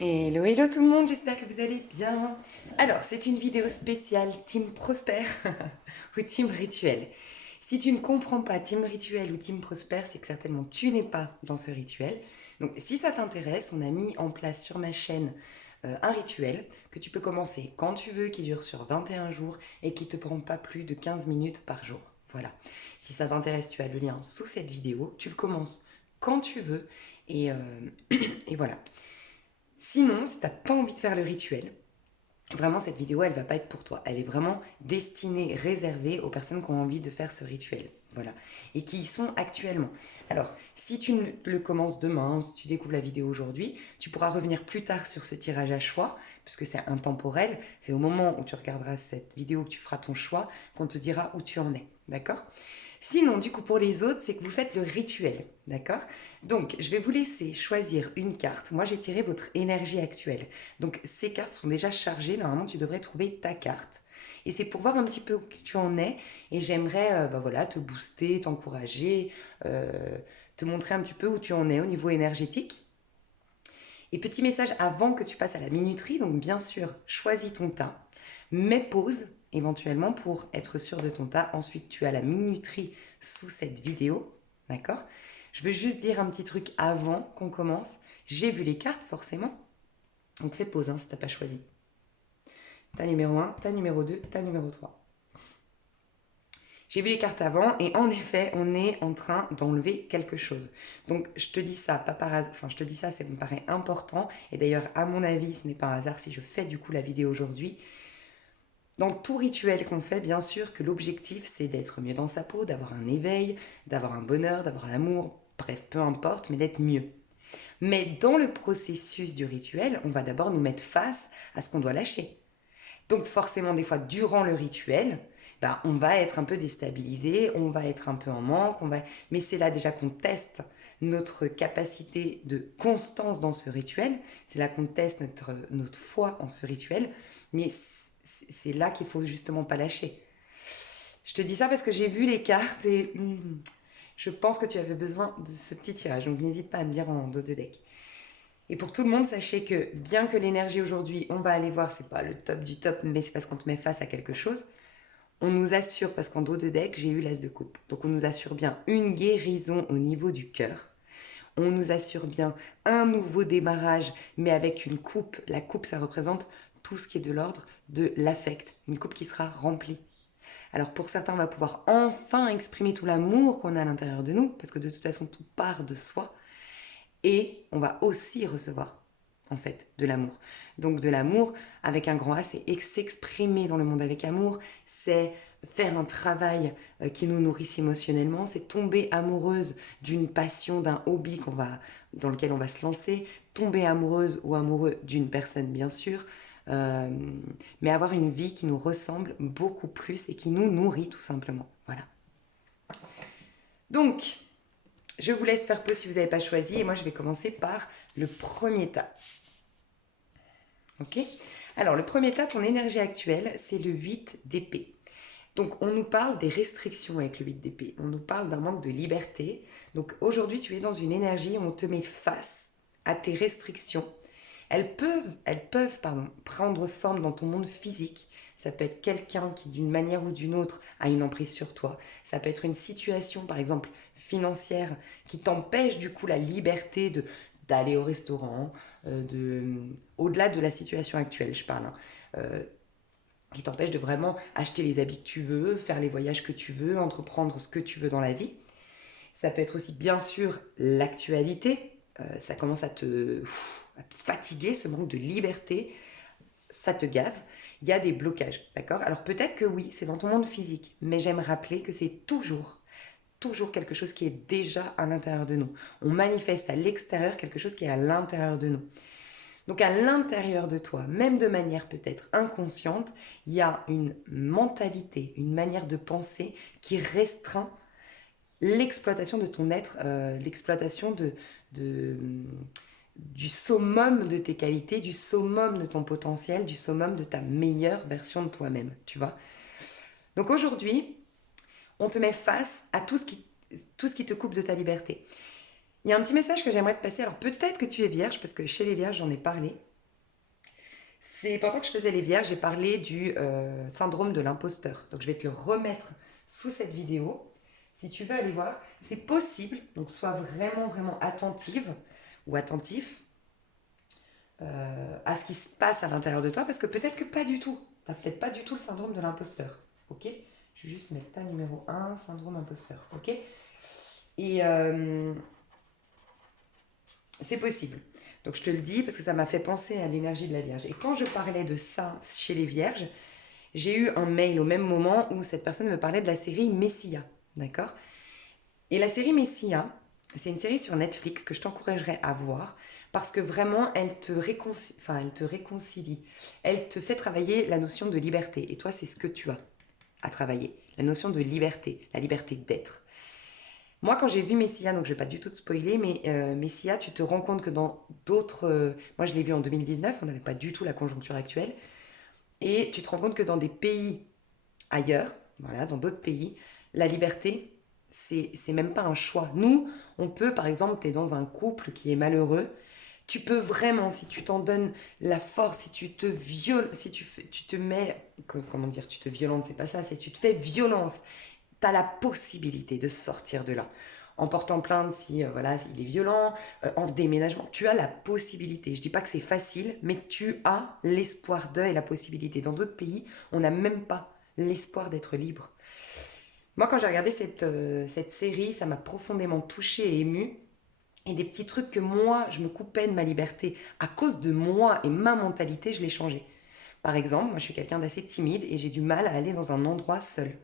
Hello, hello tout le monde, j'espère que vous allez bien. Alors, c'est une vidéo spéciale Team Prosper ou Team Rituel. Si tu ne comprends pas Team Rituel ou Team Prosper, c'est que certainement tu n'es pas dans ce rituel. Donc, si ça t'intéresse, on a mis en place sur ma chaîne un rituel que tu peux commencer quand tu veux, qui dure sur 21 jours et qui te prend pas plus de 15 minutes par jour. Voilà. Si ça t'intéresse, tu as le lien sous cette vidéo. Tu le commences quand tu veux et, et voilà. Sinon, si tu n'as pas envie de faire le rituel, vraiment cette vidéo, elle va pas être pour toi. Elle est vraiment destinée, réservée aux personnes qui ont envie de faire ce rituel. Voilà. Et qui y sont actuellement. Alors, si tu le commences demain, si tu découvres la vidéo aujourd'hui, tu pourras revenir plus tard sur ce tirage à choix, puisque c'est intemporel. C'est au moment où tu regarderas cette vidéo, que tu feras ton choix, qu'on te dira où tu en es. D'accord? Sinon, du coup, pour les autres, c'est que vous faites le rituel, d'accord? Donc, je vais vous laisser choisir une carte. Moi, j'ai tiré votre énergie actuelle. Donc, ces cartes sont déjà chargées. Normalement, tu devrais trouver ta carte. Et c'est pour voir un petit peu où tu en es. Et j'aimerais, voilà, te booster, t'encourager, te montrer un petit peu où tu en es au niveau énergétique. Et petit message avant que tu passes à la minuterie. Donc, bien sûr, choisis ton tas. Mets pause éventuellement pour être sûr de ton tas. Ensuite, tu as la minuterie sous cette vidéo. D'accord? Je veux juste dire un petit truc avant qu'on commence. J'ai vu les cartes forcément. Donc fais pause si tu n'as pas choisi. Ta numéro un, ta numéro 2, ta numéro 3. J'ai vu les cartes avant et en effet, on est en train d'enlever quelque chose. Donc je te dis ça, pas par hasard, enfin je te dis ça, ça me paraît important. Et d'ailleurs, à mon avis, ce n'est pas un hasard si je fais du coup la vidéo aujourd'hui. Dans tout rituel qu'on fait, bien sûr que l'objectif c'est d'être mieux dans sa peau, d'avoir un éveil, d'avoir un bonheur, d'avoir l'amour, bref, peu importe, mais d'être mieux. Mais dans le processus du rituel, on va d'abord nous mettre face à ce qu'on doit lâcher. Donc forcément, des fois, durant le rituel, on va être un peu déstabilisé, on va être un peu en manque, mais c'est là déjà qu'on teste notre capacité de constance dans ce rituel, c'est là qu'on teste notre foi en ce rituel, mais c'est là qu'il faut justement pas lâcher. Je te dis ça parce que j'ai vu les cartes et je pense que tu avais besoin de ce petit tirage, donc n'hésite pas à me dire en dos de deck. Et pour tout le monde, sachez que bien que l'énergie aujourd'hui, on va aller voir, c'est pas le top du top, mais c'est parce qu'on te met face à quelque chose. On nous assure, parce qu'en dos de deck, j'ai eu l'as de coupe. Donc on nous assure bien une guérison au niveau du cœur. On nous assure bien un nouveau démarrage, mais avec une coupe. La coupe, ça représente tout ce qui est de l'ordre de l'affect. Une coupe qui sera remplie. Alors pour certains, on va pouvoir enfin exprimer tout l'amour qu'on a à l'intérieur de nous, parce que de toute façon, tout part de soi. Et on va aussi recevoir en fait de l'amour. Donc de l'amour avec un grand A, c'est s'exprimer dans le monde avec amour, c'est faire un travail qui nous nourrisse émotionnellement, c'est tomber amoureuse d'une passion, d'un hobby dans lequel on va se lancer, tomber amoureuse ou amoureux d'une personne bien sûr, euh, mais avoir une vie qui nous ressemble beaucoup plus et qui nous nourrit tout simplement. Voilà. Donc, je vous laisse faire pause si vous n'avez pas choisi et moi je vais commencer par le premier tas. Ok? Alors le premier tas, ton énergie actuelle, c'est le 8 d'épée. Donc on nous parle des restrictions avec le 8 d'épée, on nous parle d'un manque de liberté. Donc aujourd'hui tu es dans une énergie où on te met face à tes restrictions. Elles peuvent prendre forme dans ton monde physique. Ça peut être quelqu'un qui, d'une manière ou d'une autre, a une emprise sur toi. Ça peut être une situation, par exemple, financière, qui t'empêche du coup la liberté d'aller au restaurant, au-delà de la situation actuelle, je parle. Qui t'empêche de vraiment acheter les habits que tu veux, faire les voyages que tu veux, entreprendre ce que tu veux dans la vie. Ça peut être aussi, bien sûr, l'actualité. Ça commence à te fatiguer, ce manque de liberté, ça te gave. Il y a des blocages, d'accord? Alors peut-être que oui, c'est dans ton monde physique, mais j'aime rappeler que c'est toujours quelque chose qui est déjà à l'intérieur de nous. On manifeste à l'extérieur quelque chose qui est à l'intérieur de nous. Donc à l'intérieur de toi, même de manière peut-être inconsciente, il y a une mentalité, une manière de penser qui restreint l'exploitation de ton être, l'exploitation de, du summum de tes qualités, du summum de ton potentiel, du summum de ta meilleure version de toi-même, tu vois. Donc aujourd'hui, on te met face à tout ce qui te coupe de ta liberté. Il y a un petit message que j'aimerais te passer. Alors peut-être que tu es vierge, parce que chez les vierges, j'en ai parlé. C'est pendant que je faisais les vierges, j'ai parlé du syndrome de l'imposteur. Donc je vais te le remettre sous cette vidéo. Si tu veux aller voir, c'est possible. Donc sois vraiment, vraiment attentive ou attentif à ce qui se passe à l'intérieur de toi, parce que peut-être que pas du tout. Tu n'as peut-être pas du tout le syndrome de l'imposteur. Ok. Je vais juste mettre ta numéro 1, syndrome imposteur. Ok. Et c'est possible. Donc je te le dis parce que ça m'a fait penser à l'énergie de la Vierge. Et quand je parlais de ça chez les Vierges, j'ai eu un mail au même moment où cette personne me parlait de la série Messia. D'accord. Et la série Messia, c'est une série sur Netflix que je t'encouragerais à voir parce que vraiment, elle te réconcilie. Elle te fait travailler la notion de liberté. Et toi, c'est ce que tu as à travailler. La notion de liberté, la liberté d'être. Moi, quand j'ai vu Messia, donc je ne vais pas du tout te spoiler, mais Messia, tu te rends compte que dans d'autres... moi, je l'ai vu en 2019, on n'avait pas du tout la conjoncture actuelle. Et tu te rends compte que dans des pays ailleurs, voilà, dans d'autres pays, la liberté, c'est même pas un choix. Nous, on peut, par exemple, tu es dans un couple qui est malheureux, tu peux vraiment, si tu t'en donnes la force, si tu te violes, si tu te mets, comment dire, tu te violentes, c'est pas ça, c'est tu te fais violence, tu as la possibilité de sortir de là. En portant plainte si voilà, il est violent, en déménagement, tu as la possibilité. Je dis pas que c'est facile, mais tu as l'espoir et la possibilité. Dans d'autres pays, on n'a même pas l'espoir d'être libre. Moi, quand j'ai regardé cette série, ça m'a profondément touchée et émue. Et des petits trucs que moi, je me coupais de ma liberté à cause de moi et ma mentalité, je l'ai changé. Par exemple, moi, je suis quelqu'un d'assez timide et j'ai du mal à aller dans un endroit seul.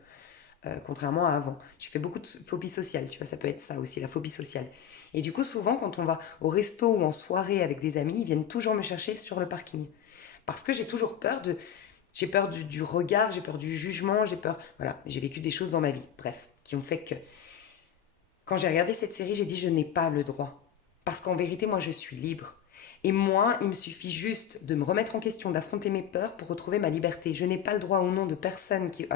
Contrairement à avant. J'ai fait beaucoup de phobie sociale, tu vois, ça peut être ça aussi, la phobie sociale. Et du coup, souvent, quand on va au resto ou en soirée avec des amis, ils viennent toujours me chercher sur le parking. Parce que j'ai toujours peur de... J'ai peur du regard, j'ai peur du jugement, j'ai peur... Voilà, j'ai vécu des choses dans ma vie, bref, qui ont fait que... Quand j'ai regardé cette série, j'ai dit je n'ai pas le droit. Parce qu'en vérité, moi, je suis libre. Et moi, il me suffit juste de me remettre en question, d'affronter mes peurs pour retrouver ma liberté. Je n'ai pas le droit au nom de personnes qui,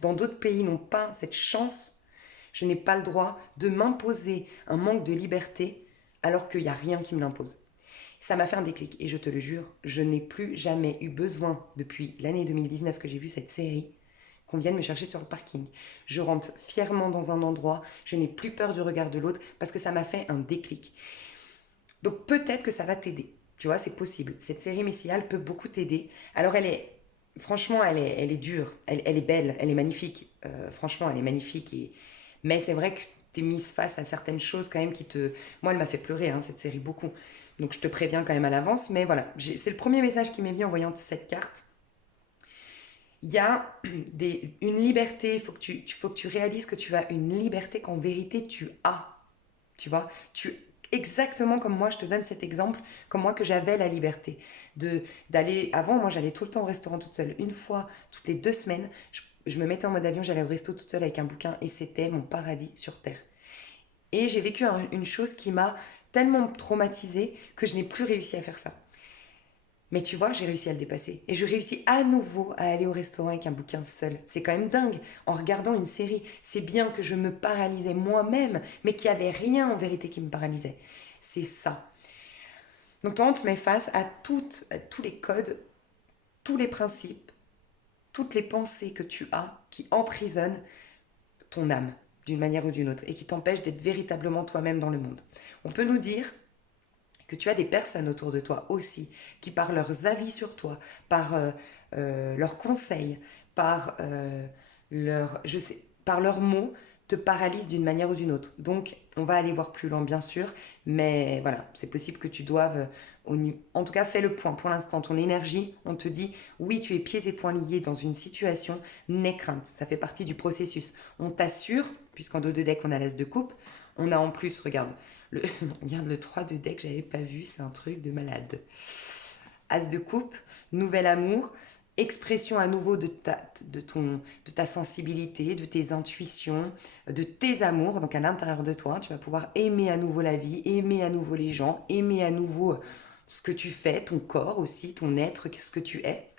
dans d'autres pays, n'ont pas cette chance. Je n'ai pas le droit de m'imposer un manque de liberté alors qu'il n'y a rien qui me l'impose. Ça m'a fait un déclic et je te le jure, je n'ai plus jamais eu besoin, depuis l'année 2019 que j'ai vu cette série, qu'on vienne me chercher sur le parking. Je rentre fièrement dans un endroit, je n'ai plus peur du regard de l'autre parce que ça m'a fait un déclic. Donc peut-être que ça va t'aider. Tu vois, c'est possible. Cette série Messia, peut beaucoup t'aider. Alors franchement, elle est dure, elle est belle, elle est magnifique. Franchement, elle est magnifique. Mais c'est vrai que tu es mise face à certaines choses quand même qui te... Moi, elle m'a fait pleurer, hein, cette série, beaucoup. Donc je te préviens quand même à l'avance. Mais voilà, c'est le premier message qui m'est venu en voyant cette carte. Il y a une liberté, faut que tu réalises que tu as une liberté qu'en vérité tu as. Tu vois, exactement comme moi, je te donne cet exemple, comme moi que j'avais la liberté d'aller. Avant, moi, j'allais tout le temps au restaurant toute seule. Une fois toutes les 2 semaines, je me mettais en mode avion, j'allais au resto toute seule avec un bouquin et c'était mon paradis sur terre. Et j'ai vécu une chose qui m'a tellement traumatisée que je n'ai plus réussi à faire ça. Mais tu vois, j'ai réussi à le dépasser. Et je réussis à nouveau à aller au restaurant avec un bouquin seul. C'est quand même dingue. En regardant une série, c'est bien que je me paralysais moi-même, mais qu'il n'y avait rien en vérité qui me paralysait. C'est ça. Donc toi, on te met face à tous les codes, tous les principes, toutes les pensées que tu as qui emprisonnent ton âme d'une manière ou d'une autre et qui t'empêchent d'être véritablement toi-même dans le monde. On peut nous dire que tu as des personnes autour de toi aussi qui, par leurs avis sur toi, par leurs conseils, par leurs mots, te paralysent d'une manière ou d'une autre. Donc, on va aller voir plus loin, bien sûr, mais voilà, c'est possible que tu doives, en tout cas, fais le point. Pour l'instant, ton énergie, on te dit, oui, tu es pieds et poings liés dans une situation, n'aie crainte, ça fait partie du processus. On t'assure, puisqu'en dos de deck, on a l'as de coupe, on a en plus, regarde, regarde le 3 de deck, j'avais pas vu, c'est un truc de malade. As de coupe, nouvel amour, expression à nouveau de ta sensibilité, de tes intuitions, de tes amours. Donc à l'intérieur de toi, tu vas pouvoir aimer à nouveau la vie, aimer à nouveau les gens, aimer à nouveau ce que tu fais, ton corps aussi, ton être, ce que tu es.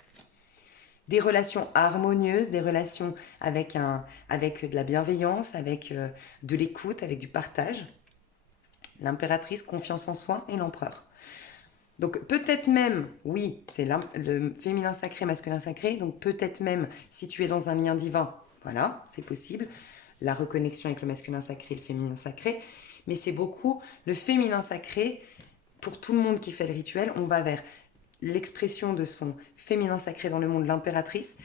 Des relations harmonieuses, des relations avec de la bienveillance, avec de l'écoute, avec du partage. l'impératrice, confiance en soi et l'empereur. Donc peut-être même, oui, c'est le féminin sacré, masculin sacré, donc peut-être même si tu es dans un lien divin, voilà, c'est possible, la reconnexion avec le masculin sacré et le féminin sacré, mais c'est beaucoup le féminin sacré, pour tout le monde qui fait le rituel, on va vers l'expression de son féminin sacré dans le monde, l'impératrice,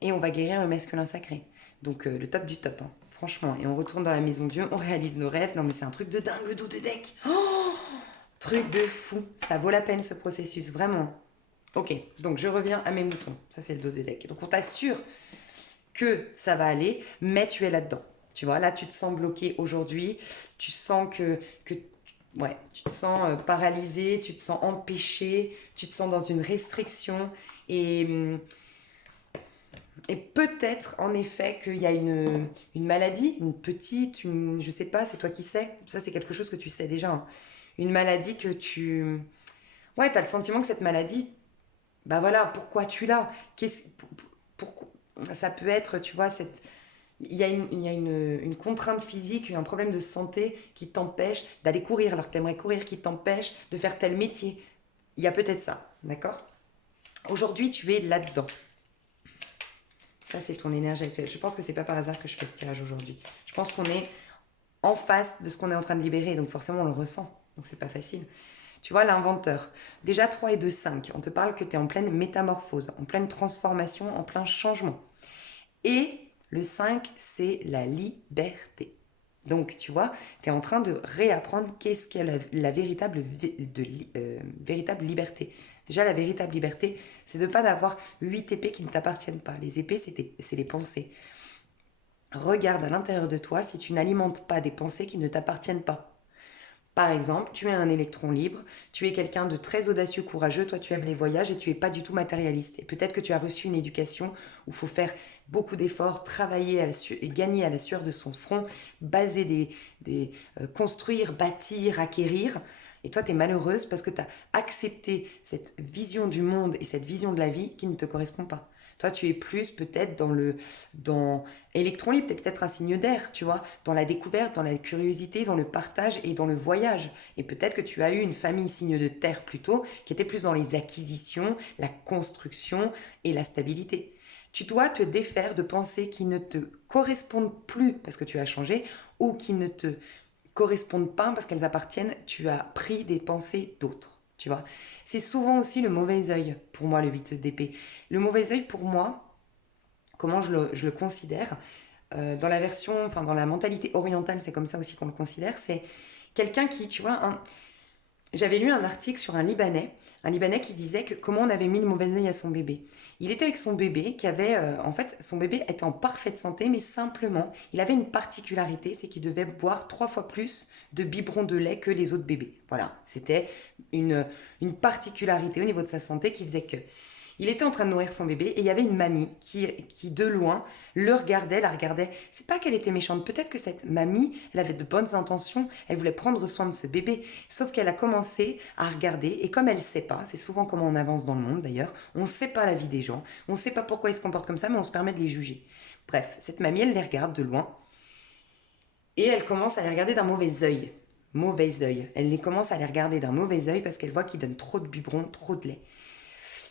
et on va guérir le masculin sacré. Donc le top du top, hein, franchement, et on retourne dans la maison Dieu, on réalise nos rêves, non mais c'est un truc de dingue le dos de deck. Oh, truc de fou, ça vaut la peine ce processus, vraiment. Ok, donc je reviens à mes moutons, ça c'est le dos des decks. Donc on t'assure que ça va aller, mais tu es là-dedans. Tu vois, là tu te sens bloqué aujourd'hui, tu sens ouais, tu te sens paralysé, tu te sens empêché, tu te sens dans une restriction et peut-être en effet qu'il y a une maladie, une petite, je sais pas, c'est toi qui sais, ça c'est quelque chose que tu sais déjà, hein. Une maladie que tu... Ouais, tu as le sentiment que cette maladie, bah voilà, pourquoi tu l'as? Pourquoi... Ça peut être, tu vois, il y a, une contrainte physique, un problème de santé qui t'empêche d'aller courir alors que tu aimerais courir, qui t'empêche de faire tel métier. Il y a peut-être ça, d'accord? Aujourd'hui, tu es là-dedans. Ça, c'est ton énergie actuelle. Je pense que c'est pas par hasard que je fais ce tirage aujourd'hui. Je pense qu'on est en face de ce qu'on est en train de libérer, donc forcément on le ressent. Donc c'est pas facile. Tu vois, l'inventeur. Déjà 3 et 2, 5. On te parle que tu es en pleine métamorphose, en pleine transformation, en plein changement. Et le 5, c'est la liberté. Donc, tu vois, tu es en train de réapprendre qu'est-ce qu'est la véritable, véritable liberté. Déjà, la véritable liberté, c'est de ne pas d'avoir 8 épées qui ne t'appartiennent pas. Les épées, c'est les pensées. Regarde à l'intérieur de toi si tu n'alimentes pas des pensées qui ne t'appartiennent pas. Par exemple, tu es un électron libre, tu es quelqu'un de très audacieux, courageux, toi tu aimes les voyages et tu es pas du tout matérialiste. Et peut-être que tu as reçu une éducation où il faut faire beaucoup d'efforts, travailler et gagner à la sueur de son front, baser construire, bâtir, acquérir. Et toi, tu es malheureuse parce que tu as accepté cette vision du monde et cette vision de la vie qui ne te correspond pas. Toi, tu es plus peut-être dans électron libre, tu es peut-être un signe d'air, tu vois, dans la découverte, dans la curiosité, dans le partage et dans le voyage. Et peut-être que tu as eu une famille signe de terre plutôt, qui était plus dans les acquisitions, la construction et la stabilité. Tu dois te défaire de pensées qui ne te correspondent plus parce que tu as changé ou qui ne te correspondent pas parce qu'elles appartiennent, tu as pris des pensées d'autres. Tu vois, c'est souvent aussi le mauvais œil pour moi, le 8 d'épée. Le mauvais œil pour moi, comment je le considère, dans la version, enfin dans la mentalité orientale, c'est comme ça aussi qu'on le considère, c'est quelqu'un qui, tu vois, j'avais lu un article sur un Libanais qui disait que comment on avait mis le mauvais œil à son bébé. Il était avec son bébé qui avait, en fait, son bébé était en parfaite santé, mais simplement, il avait une particularité, c'est qu'il devait boire 3 fois plus de biberons de lait que les autres bébés. Voilà, c'était une particularité au niveau de sa santé qui faisait que il était en train de nourrir son bébé et il y avait une mamie qui de loin, le regardait, la regardait. C'est pas qu'elle était méchante, peut-être que cette mamie, elle avait de bonnes intentions, elle voulait prendre soin de ce bébé, sauf qu'elle a commencé à regarder et comme elle sait pas, c'est souvent comment on avance dans le monde d'ailleurs, on sait pas la vie des gens, on sait pas pourquoi ils se comportent comme ça, mais on se permet de les juger. Bref, cette mamie, elle les regarde de loin et elle commence à les regarder d'un mauvais œil. Mauvais œil. Elle les commence à les regarder d'un mauvais œil parce qu'elle voit qu'ils donnent trop de biberons, trop de lait.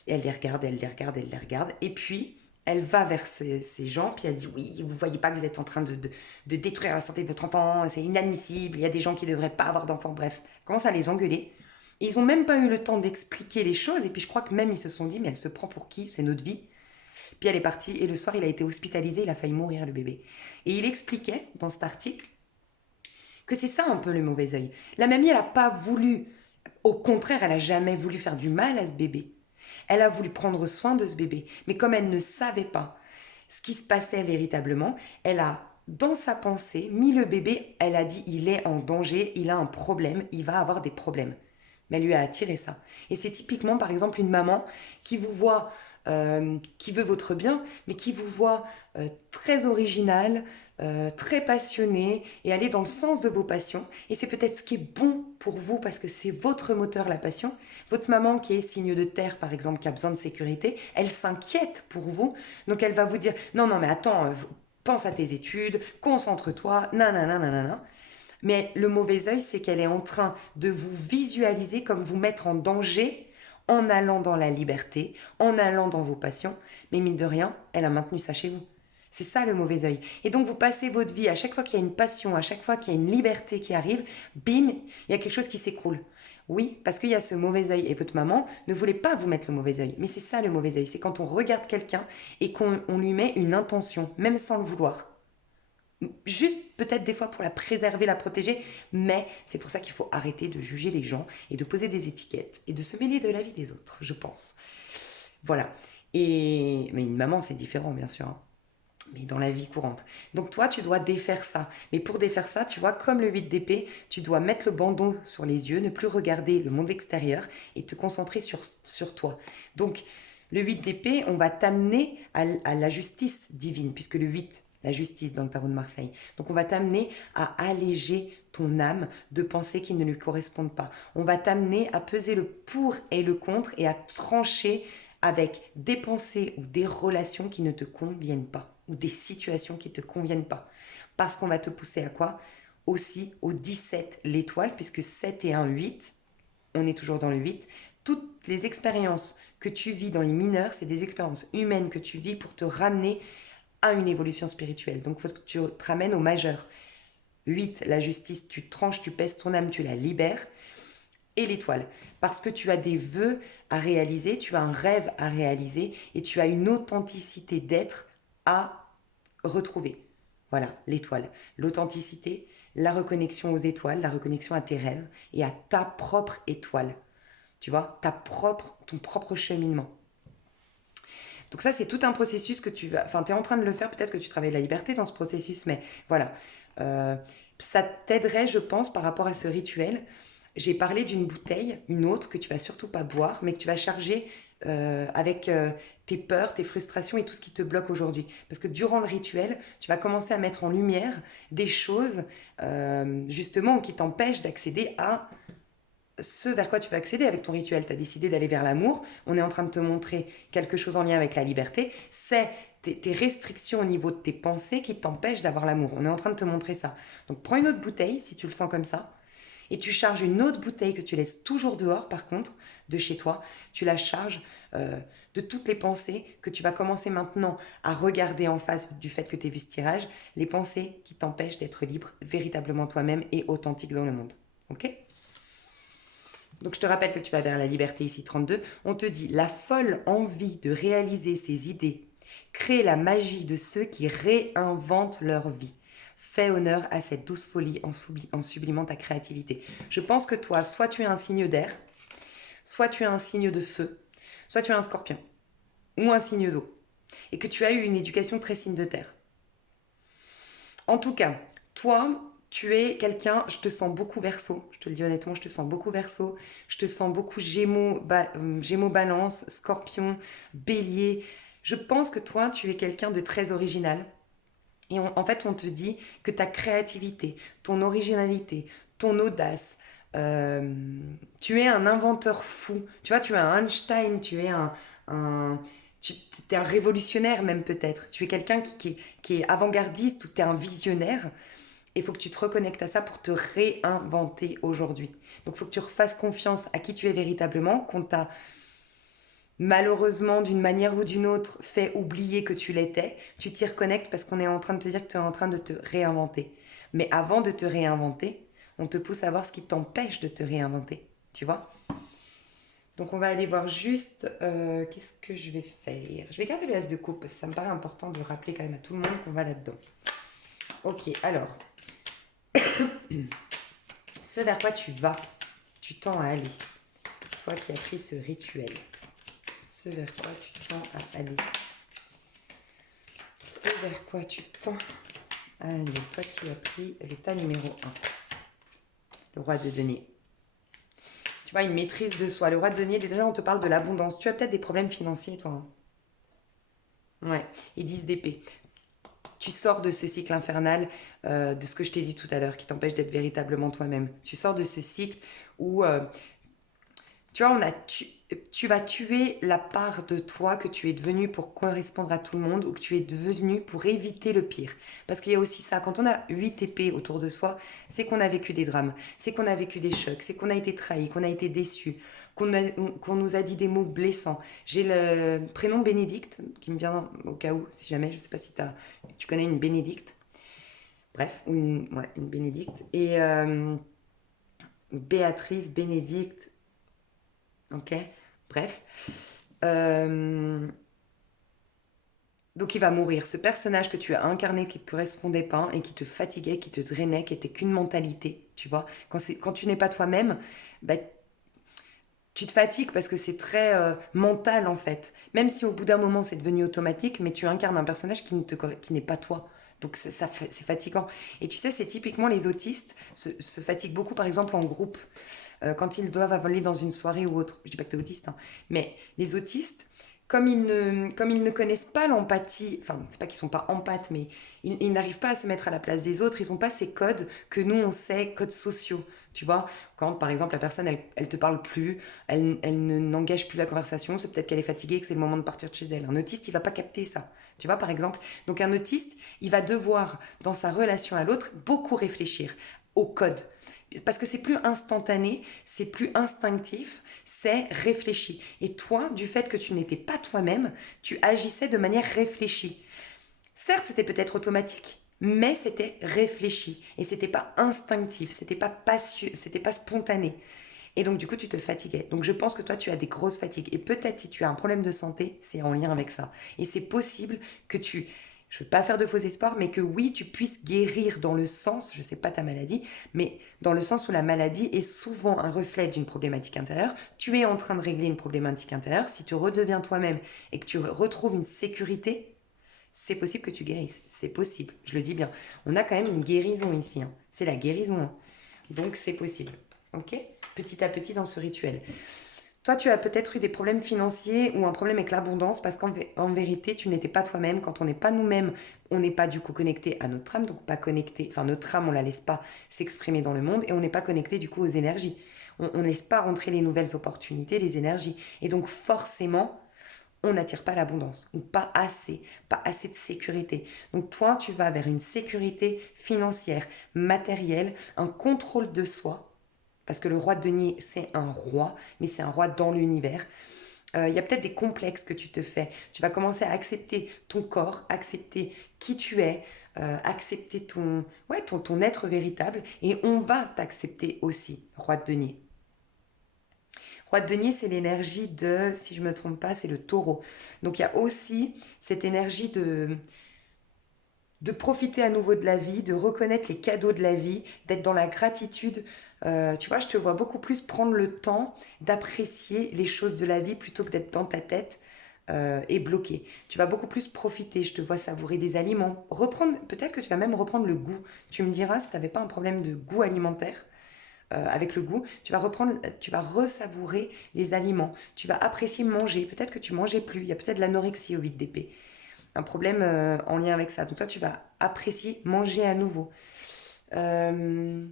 Et elle les regarde, elle les regarde, elle les regarde. Et puis, elle va vers ces gens, puis elle dit, oui, vous voyez pas que vous êtes en train de détruire la santé de votre enfant, c'est inadmissible, il y a des gens qui ne devraient pas avoir d'enfants, bref. Elle commence à les engueuler. Et ils n'ont même pas eu le temps d'expliquer les choses, et puis je crois que même ils se sont dit, mais elle se prend pour qui? C'est notre vie. Puis elle est partie, et le soir, il a été hospitalisé, il a failli mourir, le bébé. Et il expliquait, dans cet article, que c'est ça un peu le mauvais œil. La mamie, elle n'a pas voulu, au contraire, elle n'a jamais voulu faire du mal à ce bébé. Elle a voulu prendre soin de ce bébé, mais comme elle ne savait pas ce qui se passait véritablement, elle a, dans sa pensée, mis le bébé, elle a dit, il est en danger, il a un problème, il va avoir des problèmes. Mais elle lui a attiré ça. Et c'est typiquement, par exemple, une maman qui vous voit, qui veut votre bien, mais qui vous voit très original, très passionné et aller dans le sens de vos passions. Et c'est peut-être ce qui est bon pour vous parce que c'est votre moteur, la passion. Votre maman qui est signe de terre, par exemple, qui a besoin de sécurité, elle s'inquiète pour vous. Donc elle va vous dire, non, non, mais attends, pense à tes études, concentre-toi, nanana, nanana. Mais le mauvais œil, c'est qu'elle est en train de vous visualiser comme vous mettre en danger en allant dans la liberté, en allant dans vos passions. Mais mine de rien, elle a maintenu ça chez vous. C'est ça le mauvais œil. Et donc vous passez votre vie, à chaque fois qu'il y a une passion, à chaque fois qu'il y a une liberté qui arrive, bim, il y a quelque chose qui s'écroule. Oui, parce qu'il y a ce mauvais œil. Et votre maman ne voulait pas vous mettre le mauvais œil. Mais c'est ça le mauvais œil. C'est quand on regarde quelqu'un et qu'on lui met une intention, même sans le vouloir. Juste peut-être des fois pour la préserver, la protéger, mais c'est pour ça qu'il faut arrêter de juger les gens et de poser des étiquettes et de se mêler de la vie des autres, je pense. Voilà. Mais une maman, c'est différent, bien sûr, hein. Mais dans la vie courante. Donc toi, tu dois défaire ça. Mais pour défaire ça, tu vois, comme le 8 d'épée, tu dois mettre le bandeau sur les yeux, ne plus regarder le monde extérieur et te concentrer sur toi. Donc, le 8 d'épée, on va t'amener à la justice divine, puisque le 8, la justice dans le tarot de Marseille. Donc on va t'amener à alléger ton âme de pensées qui ne lui correspondent pas. On va t'amener à peser le pour et le contre et à trancher avec des pensées ou des relations qui ne te conviennent pas ou des situations qui ne te conviennent pas. Parce qu'on va te pousser à quoi? Aussi au 17, l'étoile, puisque 7 et 1, 8, on est toujours dans le 8. Toutes les expériences que tu vis dans les mineurs, c'est des expériences humaines que tu vis pour te ramener à une évolution spirituelle. Donc, il faut que tu te ramènes au majeur. 8, la justice, tu tranches, tu pèses ton âme, tu la libères. Et l'étoile, parce que tu as des vœux à réaliser, tu as un rêve à réaliser et tu as une authenticité d'être à retrouver. Voilà, l'étoile. L'authenticité, la reconnexion aux étoiles, la reconnexion à tes rêves et à ta propre étoile. Tu vois, ton propre cheminement. Donc ça, c'est tout un processus que tu vas... Enfin, tu es en train de le faire, peut-être que tu travailles la liberté dans ce processus, mais voilà. Ça t'aiderait, je pense, par rapport à ce rituel. J'ai parlé d'une bouteille, une autre, que tu vas surtout pas boire, mais que tu vas charger avec tes peurs, tes frustrations et tout ce qui te bloque aujourd'hui. Parce que durant le rituel, tu vas commencer à mettre en lumière des choses, justement, qui t'empêchent d'accéder à ce vers quoi tu vas accéder avec ton rituel. Tu as décidé d'aller vers l'amour. On est en train de te montrer quelque chose en lien avec la liberté. C'est tes restrictions au niveau de tes pensées qui t'empêchent d'avoir l'amour. On est en train de te montrer ça. Donc prends une autre bouteille si tu le sens comme ça. Et tu charges une autre bouteille que tu laisses toujours dehors, par contre, de chez toi. Tu la charges de toutes les pensées que tu vas commencer maintenant à regarder en face du fait que tu aies vu ce tirage. Les pensées qui t'empêchent d'être libre, véritablement toi-même et authentique dans le monde. Ok ? Donc je te rappelle que tu vas vers la liberté ici 32. On te dit la folle envie de réaliser ses idées crée la magie de ceux qui réinventent leur vie. Fais honneur à cette douce folie en sublimant ta créativité. Je pense que toi, soit tu es un signe d'air, soit tu es un signe de feu, soit tu es un scorpion ou un signe d'eau. Et que tu as eu une éducation très signe de terre. En tout cas, toi, tu es quelqu'un, je te sens beaucoup Verseau, je te le dis honnêtement, je te sens beaucoup Verseau, je te sens beaucoup Gémeaux, Gémeaux Balance, Scorpion, Bélier. Je pense que toi, tu es quelqu'un de très original. Et en fait, on te dit que ta créativité, ton originalité, ton audace, tu es un inventeur fou. Tu vois, tu es un Einstein, tu es tu es un révolutionnaire même peut-être. Tu es quelqu'un qui est avant-gardiste ou tu es un visionnaire. Il faut que tu te reconnectes à ça pour te réinventer aujourd'hui. Donc il faut que tu refasses confiance à qui tu es véritablement, qu'on t'a malheureusement d'une manière ou d'une autre fait oublier que tu l'étais. Tu t'y reconnectes parce qu'on est en train de te dire que tu es en train de te réinventer. Mais avant de te réinventer, on te pousse à voir ce qui t'empêche de te réinventer. Tu vois ? Donc on va aller voir juste qu'est-ce que je vais faire. Je vais garder le S de coupe parce que ça me paraît important de rappeler quand même à tout le monde qu'on va là-dedans. Ok, alors ce vers quoi tu vas, tu tends à aller. Toi qui as pris ce rituel. Ce vers quoi tu tends à aller. Ce vers quoi tu tends à aller. Toi qui as pris le tas numéro 1. Le roi de denier. Tu vois, une maîtrise de soi. Le roi de denier, déjà on te parle de l'abondance. Tu as peut-être des problèmes financiers, toi. Ouais. Et 10 d'épée. Tu sors de ce cycle infernal, de ce que je t'ai dit tout à l'heure, qui t'empêche d'être véritablement toi-même. Tu sors de ce cycle où Tu vois, tu vas tuer la part de toi que tu es devenu pour correspondre à tout le monde ou que tu es devenu pour éviter le pire. Parce qu'il y a aussi ça, quand on a 8 épées autour de soi, c'est qu'on a vécu des drames, c'est qu'on a vécu des chocs, c'est qu'on a été trahi, qu'on a été déçu, qu'on nous a dit des mots blessants. J'ai le prénom Bénédicte qui me vient au cas où, si jamais, je ne sais pas si tu connais une Bénédicte. Bref, ouais, une Bénédicte. Et Béatrice, Bénédicte, ok, bref. Euh, donc il va mourir. Ce personnage que tu as incarné qui ne te correspondait pas et qui te fatiguait, qui te drainait, qui était qu'une mentalité, tu vois. Quand tu n'es pas toi-même, bah, tu te fatigues parce que c'est très mental en fait. Même si au bout d'un moment c'est devenu automatique, mais tu incarnes un personnage qui n'est pas toi. Donc c'est fatigant. Et tu sais, c'est typiquement les autistes se fatiguent beaucoup par exemple en groupe. Quand ils doivent aller dans une soirée ou autre. Je dis pas que tu es autiste, hein, mais les autistes, comme ils ne connaissent pas l'empathie, enfin, c'est pas qu'ils sont pas empathes, mais ils n'arrivent pas à se mettre à la place des autres, ils n'ont pas ces codes que nous, on sait, codes sociaux. Tu vois, quand par exemple la personne, elle te parle plus, n'engage plus la conversation, c'est peut-être qu'elle est fatiguée, que c'est le moment de partir de chez elle. Un autiste, il va pas capter ça. Tu vois, par exemple. Donc un autiste, il va devoir, dans sa relation à l'autre, beaucoup réfléchir au code. Parce que c'est plus instantané, c'est plus instinctif, c'est réfléchi. Et toi, du fait que tu n'étais pas toi-même, tu agissais de manière réfléchie. Certes, c'était peut-être automatique, mais c'était réfléchi. Et c'était pas instinctif, c'était pas spontané. Et donc, du coup, tu te fatiguais. Donc, je pense que toi, tu as des grosses fatigues. Et peut-être si tu as un problème de santé, c'est en lien avec ça. Et c'est possible que je ne veux pas faire de faux espoirs, mais que oui, tu puisses guérir dans le sens, je ne sais pas ta maladie, mais dans le sens où la maladie est souvent un reflet d'une problématique intérieure. Tu es en train de régler une problématique intérieure. Si tu redeviens toi-même et que tu retrouves une sécurité, c'est possible que tu guérisses. C'est possible, je le dis bien. On a quand même une guérison ici, hein. C'est la guérison, hein. Donc c'est possible. Ok? Petit à petit dans ce rituel. Toi, tu as peut-être eu des problèmes financiers ou un problème avec l'abondance parce qu'en vérité, tu n'étais pas toi-même. Quand on n'est pas nous-mêmes, on n'est pas du coup connecté à notre âme, donc pas connecté, enfin notre âme, on la laisse pas s'exprimer dans le monde et on n'est pas connecté du coup aux énergies. On ne laisse pas rentrer les nouvelles opportunités, les énergies. Et donc forcément, on n'attire pas l'abondance ou pas assez de sécurité. Donc toi, tu vas vers une sécurité financière, matérielle, un contrôle de soi, parce que le roi de denier, c'est un roi, mais c'est un roi dans l'univers. Il y a peut-être des complexes que tu te fais. Tu vas commencer à accepter ton corps, accepter qui tu es, accepter ton être véritable, et on va t'accepter aussi, roi de denier. Roi de denier, c'est l'énergie de, si je ne me trompe pas, c'est le taureau. Donc il y a aussi cette énergie de profiter à nouveau de la vie, de reconnaître les cadeaux de la vie, d'être dans la gratitude. Tu vois, je te vois beaucoup plus prendre le temps d'apprécier les choses de la vie plutôt que d'être dans ta tête et bloqué. Tu vas beaucoup plus profiter, je te vois savourer des aliments. Peut-être que tu vas même reprendre le goût. Tu me diras si tu n'avais pas un problème de goût alimentaire. Avec le goût, tu vas ressavourer les aliments, tu vas apprécier manger, peut-être que tu mangeais plus, il y a peut-être de l'anorexie au 8 d'épée, un problème en lien avec ça. Donc toi, tu vas apprécier manger à nouveau. Euh,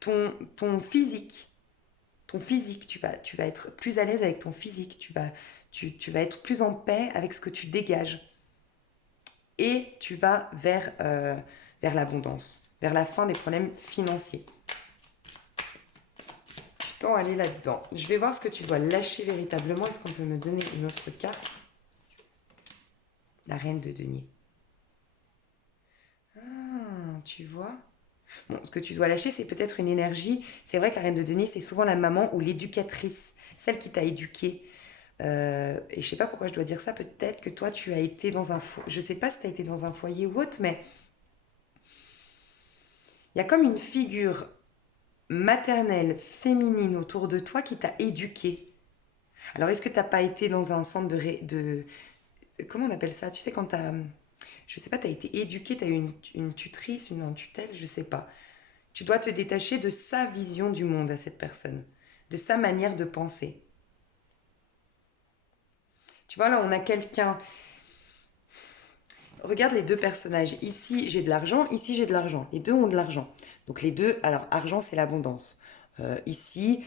ton physique, tu vas être plus à l'aise avec ton physique, tu vas être plus en paix avec ce que tu dégages. Et tu vas vers l'abondance, vers la fin des problèmes financiers. Tu tends à aller là-dedans. Je vais voir ce que tu dois lâcher véritablement. Est-ce qu'on peut me donner une autre carte? La reine de denier. Ah, tu vois. Bon, ce que tu dois lâcher, c'est peut-être une énergie. C'est vrai que la reine de denier, c'est souvent la maman ou l'éducatrice, celle qui t'a éduqué. Et je sais pas pourquoi je dois dire ça. Peut-être que toi, tu as été dans un foyer. Je sais pas si tu as été dans un foyer ou autre, mais il y a comme une figure maternelle, féminine autour de toi qui t'a éduqué. Alors, est-ce que tu n'as pas été dans un centre comment on appelle ça? Tu sais, quand tu as. Je sais pas, tu as été éduqué, tu as eu une tutrice, une tutelle, je sais pas. Tu dois te détacher de sa vision du monde à cette personne, de sa manière de penser. Tu vois, là, on a quelqu'un. Regarde les deux personnages. Ici, j'ai de l'argent, ici, j'ai de l'argent. Les deux ont de l'argent. Donc, les deux, alors, argent, c'est l'abondance. Ici,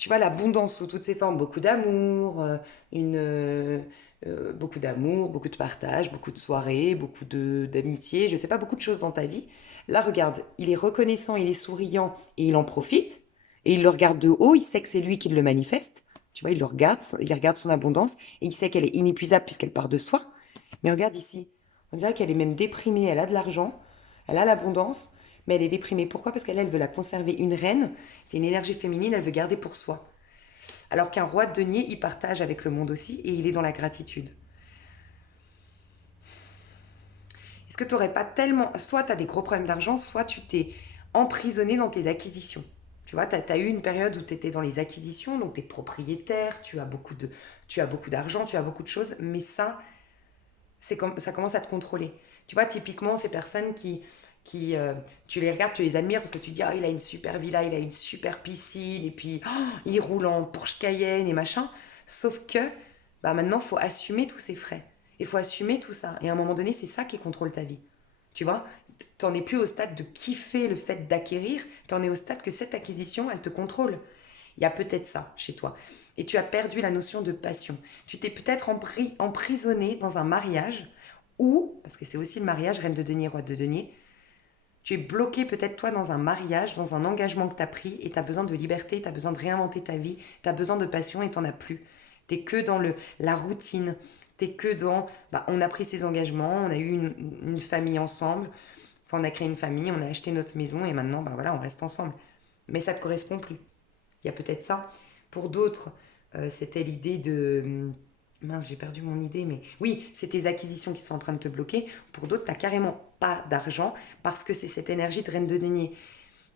tu vois, l'abondance sous toutes ses formes, beaucoup d'amour, beaucoup d'amour, beaucoup de partage, beaucoup de soirées, beaucoup d'amitié, je sais pas, beaucoup de choses dans ta vie. Là, regarde, il est reconnaissant, il est souriant et il en profite. Et il le regarde de haut, il sait que c'est lui qui le manifeste. Tu vois, il regarde son abondance et il sait qu'elle est inépuisable puisqu'elle part de soi. Mais regarde ici, on dirait qu'elle est même déprimée, elle a de l'argent, elle a l'abondance, mais elle est déprimée. Pourquoi? Parce qu'elle elle veut la conserver. Une reine, c'est une énergie féminine, elle veut garder pour soi. Alors qu'un roi de denier, il partage avec le monde aussi et il est dans la gratitude. Est-ce que tu n'aurais pas tellement... Soit tu as des gros problèmes d'argent, soit tu t'es emprisonné dans tes acquisitions. Tu vois, tu as eu une période où tu étais dans les acquisitions, donc tu es propriétaire, tu as beaucoup d'argent, tu as beaucoup de choses, mais c'est comme, ça commence à te contrôler. Tu vois, typiquement, ces personnes tu les regardes, tu les admires parce que tu dis, ah, il a une super villa, il a une super piscine, et puis il roule en Porsche Cayenne et machin. Sauf que bah, maintenant, il faut assumer tous ces frais. Il faut assumer tout ça. Et à un moment donné, c'est ça qui contrôle ta vie. Tu vois, t'en es plus au stade de kiffer le fait d'acquérir, t'en es au stade que cette acquisition, elle te contrôle. Il y a peut-être ça chez toi. Et tu as perdu la notion de passion. Tu t'es peut-être emprisonné dans un mariage ou, parce que c'est aussi le mariage, reine de denier, roi de denier, tu es bloqué peut-être toi dans un mariage, dans un engagement que tu as pris et tu as besoin de liberté, tu as besoin de réinventer ta vie, tu as besoin de passion et tu n'en as plus. Tu es que dans la routine, tu es que dans, bah, on a pris ces engagements, on a eu une famille ensemble, enfin on a créé une famille, on a acheté notre maison et maintenant bah, voilà, on reste ensemble. Mais ça ne te correspond plus. Il y a peut-être ça. Pour d'autres, c'était l'idée de... Mince, j'ai perdu mon idée, mais oui, c'est tes acquisitions qui sont en train de te bloquer. Pour d'autres, tu n'as carrément pas d'argent parce que c'est cette énergie de reine de denier.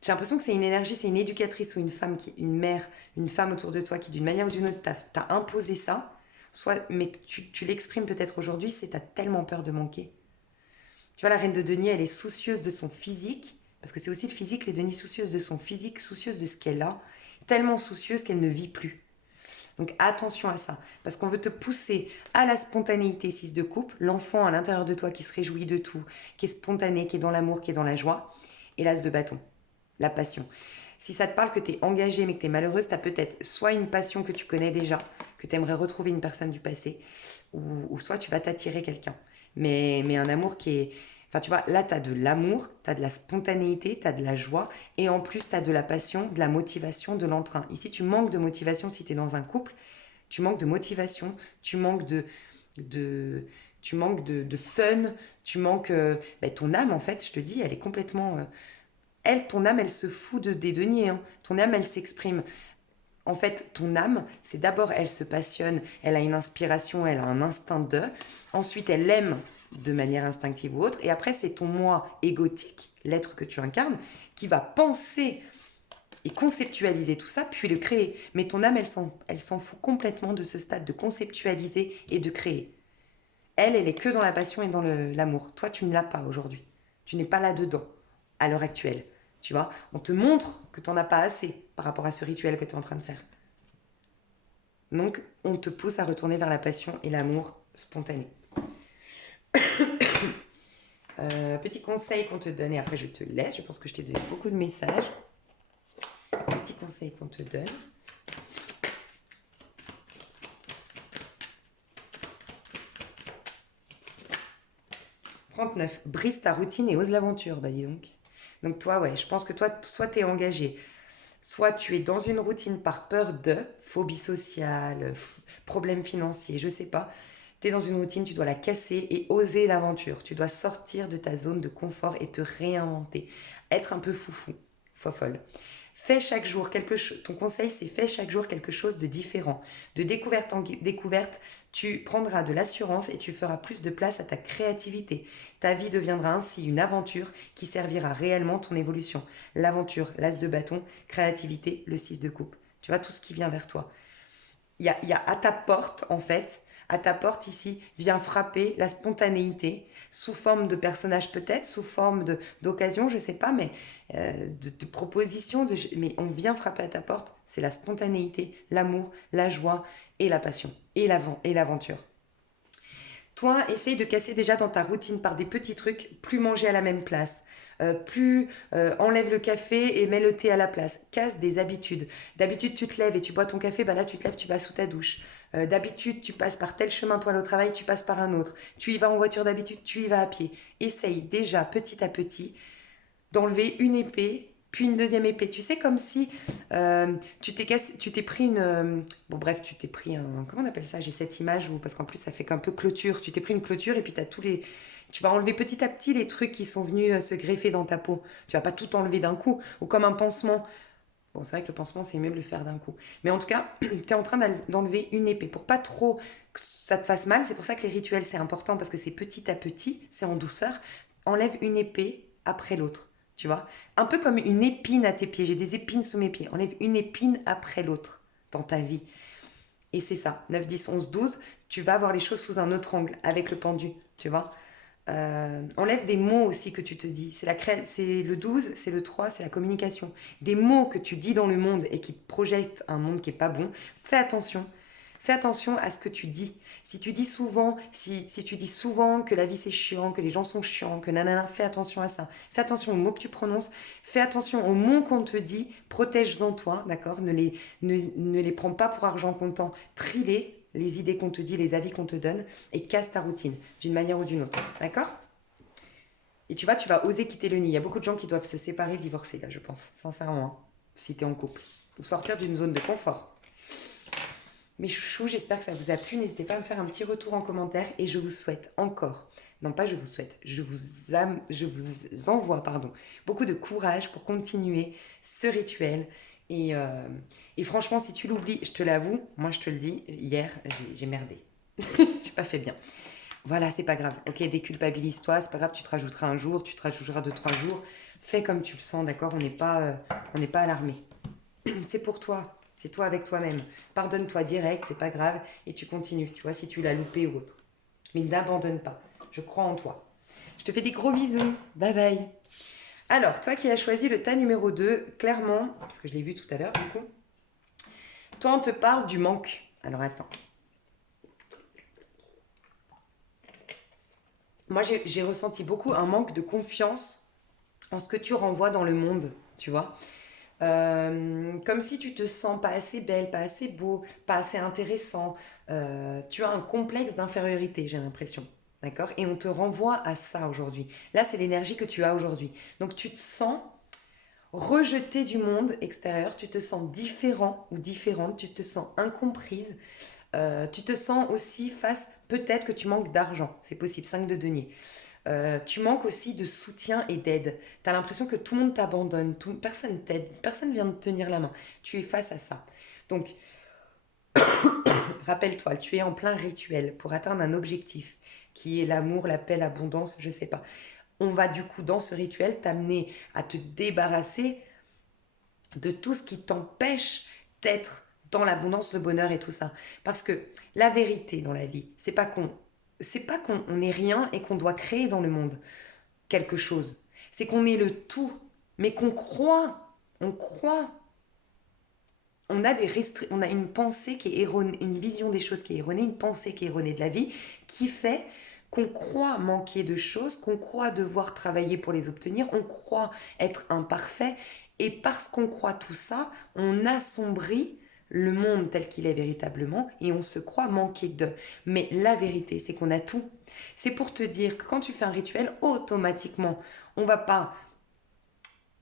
J'ai l'impression que c'est une énergie, c'est une éducatrice ou une femme, une mère, une femme autour de toi qui, d'une manière ou d'une autre, t'a imposé ça. Soit, mais tu l'exprimes peut-être aujourd'hui, c'est t'as tellement peur de manquer. Tu vois, la reine de denier, elle est soucieuse de son physique, parce que c'est aussi le physique, les deniers soucieuses de son physique, soucieuse de ce qu'elle a, tellement soucieuse qu'elle ne vit plus. Donc attention à ça, parce qu'on veut te pousser à la spontanéité 6 de coupe, l'enfant à l'intérieur de toi qui se réjouit de tout, qui est spontané, qui est dans l'amour, qui est dans la joie, et l'as de bâton, la passion. Si ça te parle que tu es engagée mais que tu es malheureuse, tu as peut-être soit une passion que tu connais déjà, que tu aimerais retrouver une personne du passé, ou soit tu vas t'attirer quelqu'un. Mais un amour qui est... Enfin, tu vois, là, tu as de l'amour, tu as de la spontanéité, tu as de la joie, et en plus, tu as de la passion, de la motivation, de l'entrain. Ici, tu manques de motivation si tu es dans un couple, tu manques de motivation, tu manques de, tu manques de fun, tu manques... ton âme, en fait, je te dis, elle est complètement... ton âme, elle se fout des deniers. Hein. Ton âme, elle s'exprime. En fait, ton âme, c'est d'abord, elle se passionne, elle a une inspiration, elle a un instinct de. Ensuite, elle aime de manière instinctive ou autre. Et après, c'est ton moi égotique, l'être que tu incarnes, qui va penser et conceptualiser tout ça, puis le créer. Mais ton âme, elle s'en fout complètement de ce stade de conceptualiser et de créer. Elle est que dans la passion et dans l'amour. Toi, tu ne l'as pas aujourd'hui. Tu n'es pas là-dedans, à l'heure actuelle. Tu vois, on te montre que tu n'en as pas assez par rapport à ce rituel que tu es en train de faire. Donc, on te pousse à retourner vers la passion et l'amour spontané. Petit conseil qu'on te donne, et après je te laisse. Je pense que je t'ai donné beaucoup de messages. Petit conseil qu'on te donne. 39. Brise ta routine et ose l'aventure. Bah dis donc. Donc toi, ouais, je pense que toi, soit tu es engagé, soit tu es dans une routine par peur de phobie sociale, problème financier, je sais pas. Tu es dans une routine, tu dois la casser et oser l'aventure. Tu dois sortir de ta zone de confort et te réinventer. Être un peu foufou, fofolle. Fais chaque jour quelque chose. Ton conseil, c'est fais chaque jour quelque chose de différent. De découverte en découverte, tu prendras de l'assurance et tu feras plus de place à ta créativité. Ta vie deviendra ainsi une aventure qui servira réellement ton évolution. L'aventure, l'as de bâton, créativité, le 6 de coupe. Tu vois, tout ce qui vient vers toi. Il y a à ta porte, en fait, à ta porte ici, vient frapper la spontanéité, sous forme de personnage peut-être, sous forme d'occasion, je sais pas, mais de proposition, mais on vient frapper à ta porte, c'est la spontanéité, l'amour, la joie et la passion, et l'aventure. Toi, essaye de casser déjà dans ta routine par des petits trucs, plus manger à la même place, plus enlève le café et mets le thé à la place. Casse des habitudes. D'habitude, tu te lèves et tu bois ton café, bah là, tu te lèves, tu vas sous ta douche. D'habitude, tu passes par tel chemin pour aller au travail, tu passes par un autre. Tu y vas en voiture d'habitude, tu y vas à pied. Essaye déjà, petit à petit, d'enlever une épée, puis une deuxième épée. Tu sais, comme si tu t'es pris une... bon, bref, tu t'es pris un... Comment on appelle ça? J'ai cette image où... Parce qu'en plus, ça fait qu'un peu clôture. Tu t'es pris une clôture et puis tu as tous les... Tu vas enlever petit à petit les trucs qui sont venus se greffer dans ta peau. Tu vas pas tout enlever d'un coup. Ou comme un pansement. Bon, c'est vrai que le pansement, c'est mieux de le faire d'un coup. Mais en tout cas, tu es en train d'enlever une épée. Pour pas trop que ça te fasse mal, c'est pour ça que les rituels, c'est important, parce que c'est petit à petit, c'est en douceur. Enlève une épée après l'autre, tu vois. Un peu comme une épine à tes pieds. J'ai des épines sous mes pieds. Enlève une épine après l'autre dans ta vie. Et c'est ça, 9, 10, 11, 12, tu vas voir les choses sous un autre angle, avec le pendu, tu vois. Enlève des mots aussi que tu te dis. C'est le 12, c'est le 3, c'est la communication. Des mots que tu dis dans le monde et qui te projettent un monde qui est pas bon. Fais attention. Fais attention à ce que tu dis. Si tu dis souvent, si tu dis souvent que la vie c'est chiant, que les gens sont chiants, que nanana, fais attention à ça. Fais attention aux mots que tu prononces. Fais attention aux mots qu'on te dit. Protège-en toi, d'accord? Ne les prends pas pour argent comptant. Trie-les, les idées qu'on te dit, les avis qu'on te donne, et casse ta routine, d'une manière ou d'une autre. D'accord? Et tu vois, tu vas oser quitter le nid. Il y a beaucoup de gens qui doivent se séparer, divorcer, là, je pense, sincèrement, hein, si tu es en couple. Ou sortir d'une zone de confort. Mes chouchous, j'espère que ça vous a plu. N'hésitez pas à me faire un petit retour en commentaire. Et je vous souhaite encore, non pas je vous souhaite, je vous envoie, pardon, beaucoup de courage pour continuer ce rituel. Et franchement, si tu l'oublies, je te l'avoue, moi je te le dis, hier, j'ai merdé. J'ai pas fait bien. Voilà, c'est pas grave. Ok, déculpabilise-toi, c'est pas grave, tu te rajouteras un jour, tu te rajouteras 2, 3 jours. Fais comme tu le sens, d'accord? On n'est pas alarmé. C'est pour toi. C'est toi avec toi-même. Pardonne-toi direct, c'est pas grave. Et tu continues, tu vois, si tu l'as loupé ou autre. Mais n'abandonne pas. Je crois en toi. Je te fais des gros bisous. Bye bye. Alors, toi qui as choisi le tas numéro 2, clairement, parce que je l'ai vu tout à l'heure, du coup, toi, on te parle du manque. Alors, attends. Moi, j'ai ressenti beaucoup un manque de confiance en ce que tu renvoies dans le monde, tu vois. Comme si tu te sens pas assez belle, pas assez beau, pas assez intéressant. Tu as un complexe d'infériorité, j'ai l'impression. D'accord? Et on te renvoie à ça aujourd'hui. Là, c'est l'énergie que tu as aujourd'hui. Donc, tu te sens rejeté du monde extérieur, tu te sens différent ou différente, tu te sens incomprise, tu te sens aussi face, peut-être que tu manques d'argent, c'est possible, 5 de denier. Tu manques aussi de soutien et d'aide. Tu as l'impression que tout le monde t'abandonne, personne t'aide, personne vient te tenir la main. Tu es face à ça. Donc, rappelle-toi, tu es en plein rituel pour atteindre un objectif qui est l'amour, la paix, l'abondance, je sais pas. On va du coup dans ce rituel t'amener à te débarrasser de tout ce qui t'empêche d'être dans l'abondance, le bonheur et tout ça. Parce que la vérité dans la vie, c'est pas qu'on n'est rien et qu'on doit créer dans le monde quelque chose. C'est qu'on est le tout, mais on croit, on a une pensée qui est erronée, une vision des choses qui est erronée, une pensée qui est erronée de la vie, qui fait qu'on croit manquer de choses, qu'on croit devoir travailler pour les obtenir, on croit être imparfait, et parce qu'on croit tout ça, on assombrit le monde tel qu'il est véritablement et on se croit manquer de. Mais la vérité, c'est qu'on a tout. C'est pour te dire que quand tu fais un rituel, automatiquement, on va pas...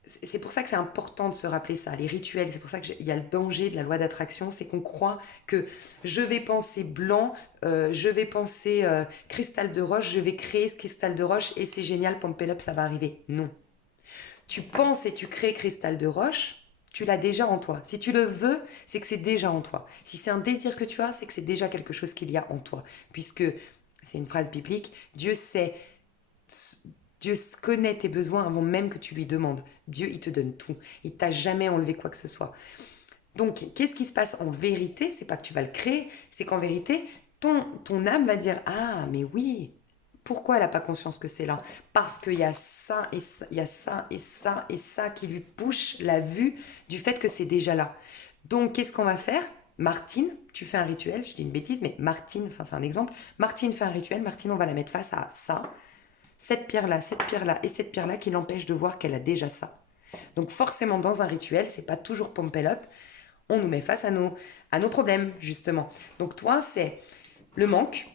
C'est pour ça que c'est important de se rappeler ça, les rituels, c'est pour ça qu'il y a le danger de la loi d'attraction, c'est qu'on croit que je vais penser blanc, je vais penser cristal de roche, je vais créer ce cristal de roche et c'est génial, Pompélope, ça va arriver. Non. Tu penses et tu crées cristal de roche, tu l'as déjà en toi. Si tu le veux, c'est que c'est déjà en toi. Si c'est un désir que tu as, c'est que c'est déjà quelque chose qu'il y a en toi. Puisque, c'est une phrase biblique, Dieu connaît tes besoins avant même que tu lui demandes. Dieu, il te donne tout. Il t'a jamais enlevé quoi que ce soit. Donc, qu'est-ce qui se passe en vérité? C'est pas que tu vas le créer, c'est qu'en vérité, ton âme va dire, ah, mais oui, pourquoi elle n'a pas conscience que c'est là? Parce qu'il y a ça et ça, il y a ça et ça et ça qui lui push la vue du fait que c'est déjà là. Donc, qu'est-ce qu'on va faire? Martine, tu fais un rituel, je dis une bêtise, mais Martine, enfin c'est un exemple, Martine fait un rituel, Martine, on va la mettre face à ça. cette pierre-là, cette pierre-là et cette pierre-là qui l'empêche de voir qu'elle a déjà ça. Donc forcément, dans un rituel, c'est pas toujours pump it up, on nous met face à nos problèmes, justement. Donc toi, c'est le manque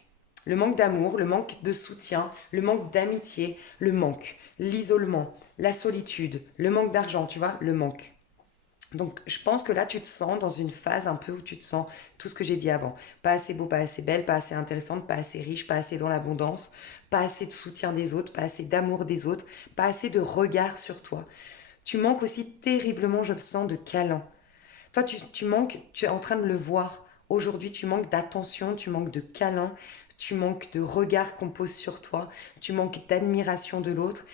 d'amour, le manque de soutien, le manque d'amitié, le manque, l'isolement, la solitude, le manque d'argent, tu vois, le manque. Donc, je pense que là, tu te sens dans une phase un peu où tu te sens tout ce que j'ai dit avant. Pas assez beau, pas assez belle, pas assez intéressante, pas assez riche, pas assez dans l'abondance, pas assez de soutien des autres, pas assez d'amour des autres, pas assez de regard sur toi. Tu manques aussi terriblement, je me sens, de câlins. Toi, tu manques, tu es en train de le voir. Aujourd'hui, tu manques d'attention, tu manques de câlins, tu manques de regard qu'on pose sur toi, tu manques d'admiration de l'autre,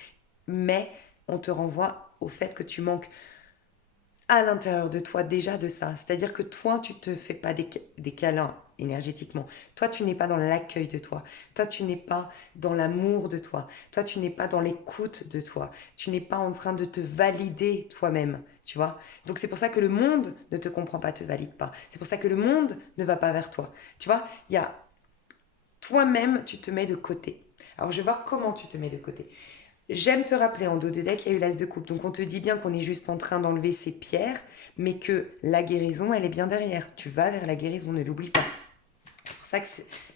mais on te renvoie au fait que tu manques à l'intérieur de toi déjà de ça. C'est-à-dire que toi, tu te fais pas des câlins énergétiquement. Toi, tu n'es pas dans l'accueil de toi. Toi, tu n'es pas dans l'amour de toi. Toi, tu n'es pas dans l'écoute de toi. Tu n'es pas en train de te valider toi-même, tu vois. Donc c'est pour ça que le monde ne te comprend pas, te valide pas. C'est pour ça que le monde ne va pas vers toi. Tu vois, il y a toi-même, tu te mets de côté. Alors je vais voir comment tu te mets de côté. J'aime te rappeler en dos de deck, il y a eu l'as de coupe. Donc on te dit bien qu'on est juste en train d'enlever ces pierres, mais que la guérison, elle est bien derrière. Tu vas vers la guérison, ne l'oublie pas. C'est pour ça que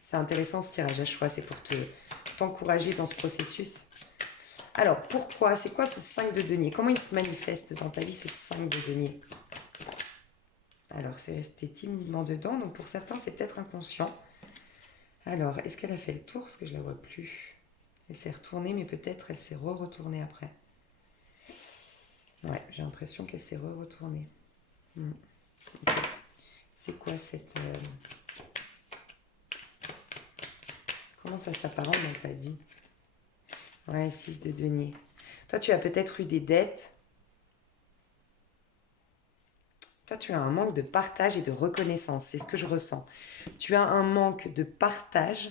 c'est intéressant ce tirage à choix, c'est pour t'encourager dans ce processus. Alors pourquoi? C'est quoi ce 5 de denier? Comment il se manifeste dans ta vie ce 5 de denier? Alors c'est resté timidement dedans, donc pour certains c'est peut-être inconscient. Alors est-ce qu'elle a fait le tour? Parce que je la vois plus. Elle s'est retournée, mais peut-être elle s'est re-retournée après. Ouais, j'ai l'impression qu'elle s'est re-retournée. Okay. C'est quoi cette... Comment ça s'apparente dans ta vie? Ouais, 6 de denier. Toi, tu as peut-être eu des dettes. Toi, tu as un manque de partage et de reconnaissance. C'est ce que je ressens. Tu as un manque de partage,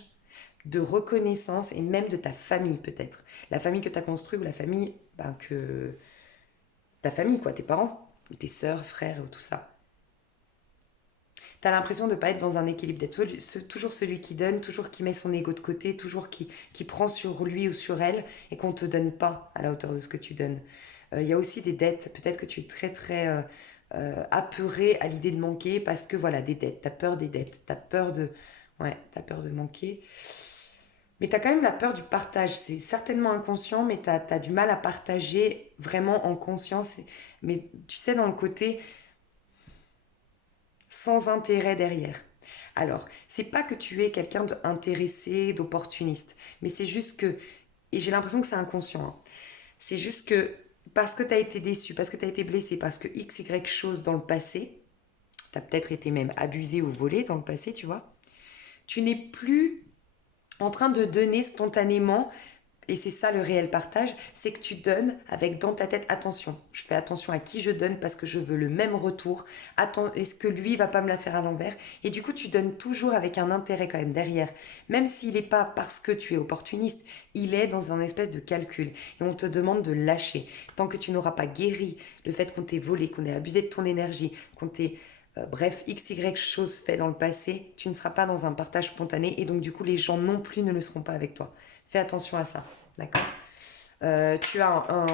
de reconnaissance et même de ta famille peut-être. La famille que tu as construite ou la famille que... Ta famille, quoi, tes parents, ou tes sœurs, frères, ou tout ça. T'as l'impression de ne pas être dans un équilibre, d'être toujours celui qui donne, toujours qui met son ego de côté, toujours qui prend sur lui ou sur elle et qu'on ne te donne pas à la hauteur de ce que tu donnes. Il y a aussi des dettes. Peut-être que tu es très très apeuré à l'idée de manquer parce que voilà, des dettes. T'as peur des dettes. T'as peur de... Ouais, t'as peur de manquer. Mais t'as quand même la peur du partage. C'est certainement inconscient, mais t'as du mal à partager vraiment en conscience. Mais tu sais, dans le côté sans intérêt derrière. Alors, c'est pas que tu es quelqu'un d'intéressé, d'opportuniste, mais c'est juste que, et j'ai l'impression que c'est inconscient, hein, c'est juste que parce que tu as été déçu, parce que tu as été blessé, parce que X, Y chose dans le passé, tu as peut-être été même abusé ou volé dans le passé, tu vois, tu n'es plus en train de donner spontanément. Et c'est ça le réel partage, c'est que tu donnes avec dans ta tête, attention, je fais attention à qui je donne parce que je veux le même retour. Attends, est-ce que lui va pas me la faire à l'envers? Et du coup, tu donnes toujours avec un intérêt quand même derrière. Même s'il n'est pas parce que tu es opportuniste, il est dans un espèce de calcul. Et on te demande de lâcher. Tant que tu n'auras pas guéri le fait qu'on t'ait volé, qu'on ait abusé de ton énergie, qu'on t'ait... bref, x, y choses faites dans le passé, tu ne seras pas dans un partage spontané et donc du coup les gens non plus ne le seront pas avec toi. Fais attention à ça, d'accord? Tu as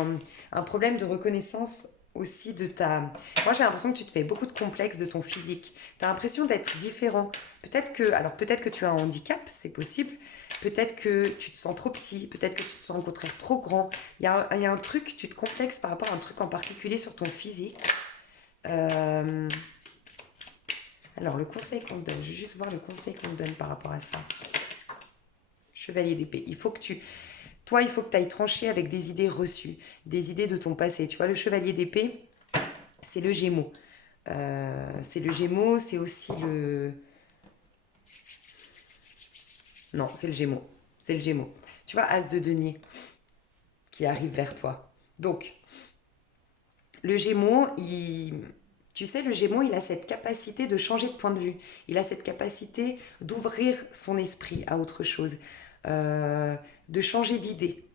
un problème de reconnaissance aussi de ta... Moi j'ai l'impression que tu te fais beaucoup de complexes de ton physique. Tu as l'impression d'être différent. Peut-être que tu as un handicap, c'est possible. Peut-être que tu te sens trop petit. Peut-être que tu te sens au contraire trop grand. Il y a un truc, tu te complexes par rapport à un truc en particulier sur ton physique. Alors le conseil qu'on te donne, je vais juste voir le conseil qu'on te donne par rapport à ça. Chevalier d'épée, il faut que tu ailles trancher avec des idées reçues, des idées de ton passé. Tu vois, le chevalier d'épée, c'est le Gémeaux. C'est le Gémeaux, c'est aussi le... Non, c'est le Gémeaux. C'est le Gémeaux. Tu vois, As de denier qui arrive vers toi. Donc, le Gémeaux, tu sais, le Gémeaux, il a cette capacité de changer de point de vue. Il a cette capacité d'ouvrir son esprit à autre chose, de changer d'idée.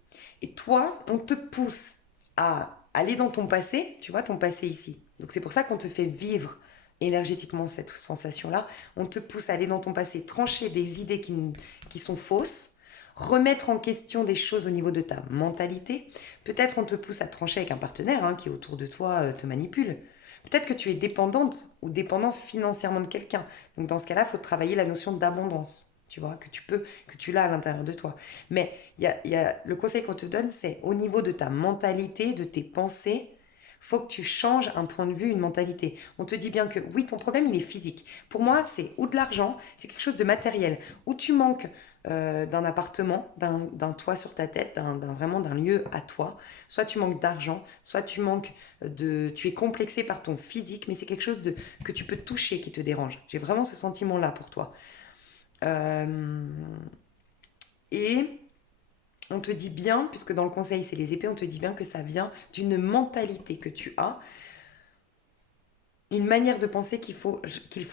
Et toi, on te pousse à aller dans ton passé, tu vois, ton passé ici. Donc c'est pour ça qu'on te fait vivre énergétiquement cette sensation-là. On te pousse à aller dans ton passé, trancher des idées qui sont fausses, remettre en question des choses au niveau de ta mentalité. Peut-être on te pousse à trancher avec un partenaire hein, qui autour de toi te manipule. Peut-être que tu es dépendante ou dépendant financièrement de quelqu'un. Donc dans ce cas-là, il faut travailler la notion d'abondance. Tu vois, que tu l'as à l'intérieur de toi. Mais le conseil qu'on te donne, c'est au niveau de ta mentalité, de tes pensées, faut que tu changes un point de vue, une mentalité. On te dit bien que oui, ton problème, il est physique. Pour moi, c'est ou de l'argent, c'est quelque chose de matériel. Ou tu manques d'un appartement, d'un toit sur ta tête, vraiment d'un lieu à toi. Soit tu manques d'argent, soit tu manques tu es complexé par ton physique, mais c'est quelque chose que tu peux toucher qui te dérange. J'ai vraiment ce sentiment-là pour toi. Euh, et on te dit bien, puisque dans le conseil c'est les épées, on te dit bien que ça vient d'une mentalité que tu as, une manière de penser qu'il faut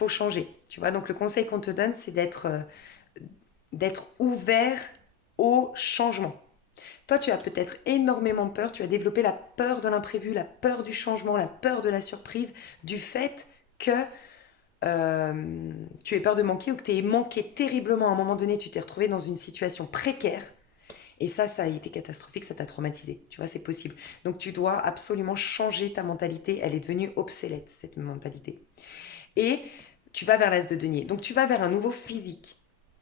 changer. Tu vois, donc le conseil qu'on te donne, c'est d'être ouvert au changement. Toi, tu as peut-être énormément peur, tu as développé la peur de l'imprévu, la peur du changement, la peur de la surprise, du fait que tu aies peur de manquer ou que tu aies manqué terriblement à un moment donné, tu t'es retrouvé dans une situation précaire. Et ça a été catastrophique, ça t'a traumatisé. Tu vois, c'est possible. Donc tu dois absolument changer ta mentalité. Elle est devenue obsolète, cette mentalité. Et tu vas vers l'as de denier. Donc tu vas vers un nouveau physique.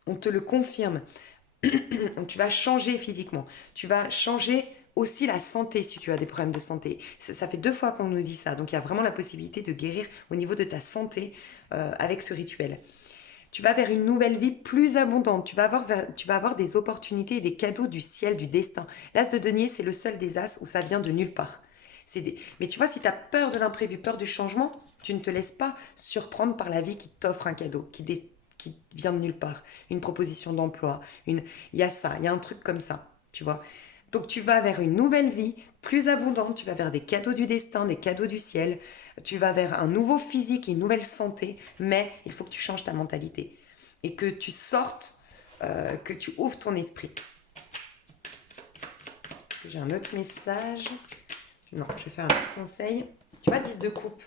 On te le confirme. Donc tu vas changer physiquement. Tu vas changer aussi la santé si tu as des problèmes de santé. Ça fait 2 fois qu'on nous dit ça. Donc il y a vraiment la possibilité de guérir au niveau de ta santé avec ce rituel. Tu vas vers une nouvelle vie plus abondante. Tu vas avoir des opportunités et des cadeaux du ciel, du destin. L'as de denier, c'est le seul des as où ça vient de nulle part. Mais tu vois, si tu as peur de l'imprévu, peur du changement, tu ne te laisses pas surprendre par la vie qui t'offre un cadeau, qui vient de nulle part. Une proposition d'emploi, il y a ça, il y a un truc comme ça, tu vois. Donc tu vas vers une nouvelle vie plus abondante, tu vas vers des cadeaux du destin, des cadeaux du ciel, tu vas vers un nouveau physique et une nouvelle santé, mais il faut que tu changes ta mentalité et que tu sortes, que tu ouvres ton esprit. J'ai un autre message. Non, je vais faire un petit conseil. Tu vois, 10 de coupe.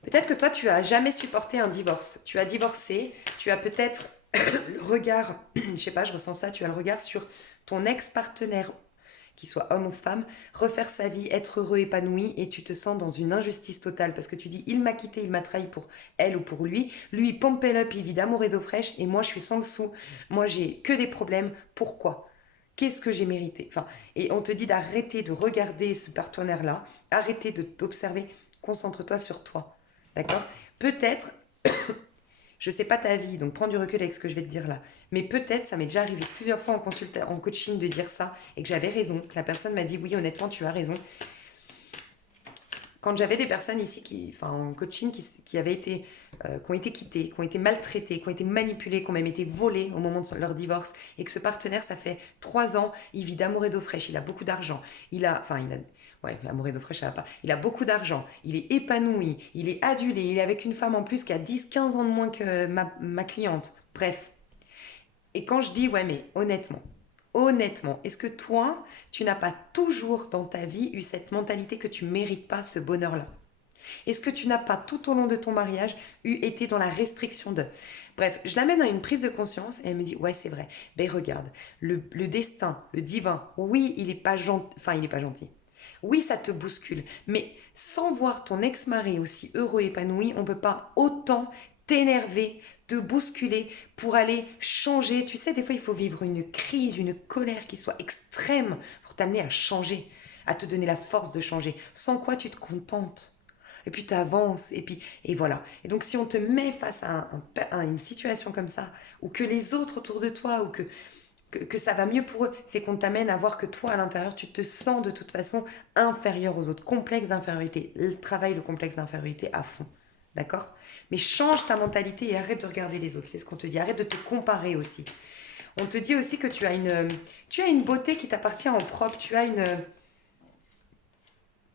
Peut-être que toi, tu as jamais supporté un divorce. Tu as divorcé, tu as peut-être le regard, je sais pas, je ressens ça, tu as le regard sur ton ex-partenaire, qu'il soit homme ou femme, refaire sa vie, être heureux, épanoui, et tu te sens dans une injustice totale parce que tu dis, il m'a quitté, il m'a trahi pour elle ou pour lui, il pompe up, il vit d'amour et d'eau fraîche, et moi je suis sans le sou, moi j'ai que des problèmes, pourquoi ? Qu'est-ce que j'ai mérité ? Enfin, et on te dit d'arrêter de regarder ce partenaire-là, arrêter de t'observer, concentre-toi sur toi, d'accord ? Peut-être je sais pas ta vie, donc prends du recul avec ce que je vais te dire là. Mais peut-être, ça m'est déjà arrivé plusieurs fois en coaching de dire ça et que j'avais raison, que la personne m'a dit oui, honnêtement, tu as raison. Quand j'avais des personnes ici, en coaching, qui avaient été, qui ont été quittées, qui ont été maltraitées, qui ont été manipulées, qui ont même été volées au moment de leur divorce, et que ce partenaire, ça fait 3 ans, il vit d'amour et d'eau fraîche, il a beaucoup d'argent, ouais, amour et d'eau fraîche, ça va pas. Il a beaucoup d'argent, il est épanoui, il est adulé, il est avec une femme en plus qui a 10, 15 ans de moins que ma cliente. Bref. Et quand je dis, ouais, mais honnêtement, est-ce que toi, tu n'as pas toujours dans ta vie eu cette mentalité que tu mérites pas ce bonheur-là ? Est-ce que tu n'as pas tout au long de ton mariage été dans la restriction de... Bref, je l'amène à une prise de conscience et elle me dit, ouais, c'est vrai. Ben regarde, le destin, le divin, oui, il est pas gentil. Enfin, il est pas gentil. Oui, ça te bouscule. Mais sans voir ton ex-mari aussi heureux et épanoui, on ne peut pas autant t'énerver, te bousculer pour aller changer. Tu sais, des fois, il faut vivre une crise, une colère qui soit extrême pour t'amener à changer, à te donner la force de changer. Sans quoi tu te contentes. Et puis tu avances, et voilà. Et donc si on te met face à une situation comme ça, ou que les autres autour de toi, ou que ça va mieux pour eux, c'est qu'on t'amène à voir que toi, à l'intérieur, tu te sens de toute façon inférieur aux autres. Complexe d'infériorité. Travaille le complexe d'infériorité à fond. D'accord ? Mais change ta mentalité et arrête de regarder les autres. C'est ce qu'on te dit. Arrête de te comparer aussi. On te dit aussi que tu as une beauté qui t'appartient en propre. Tu as une...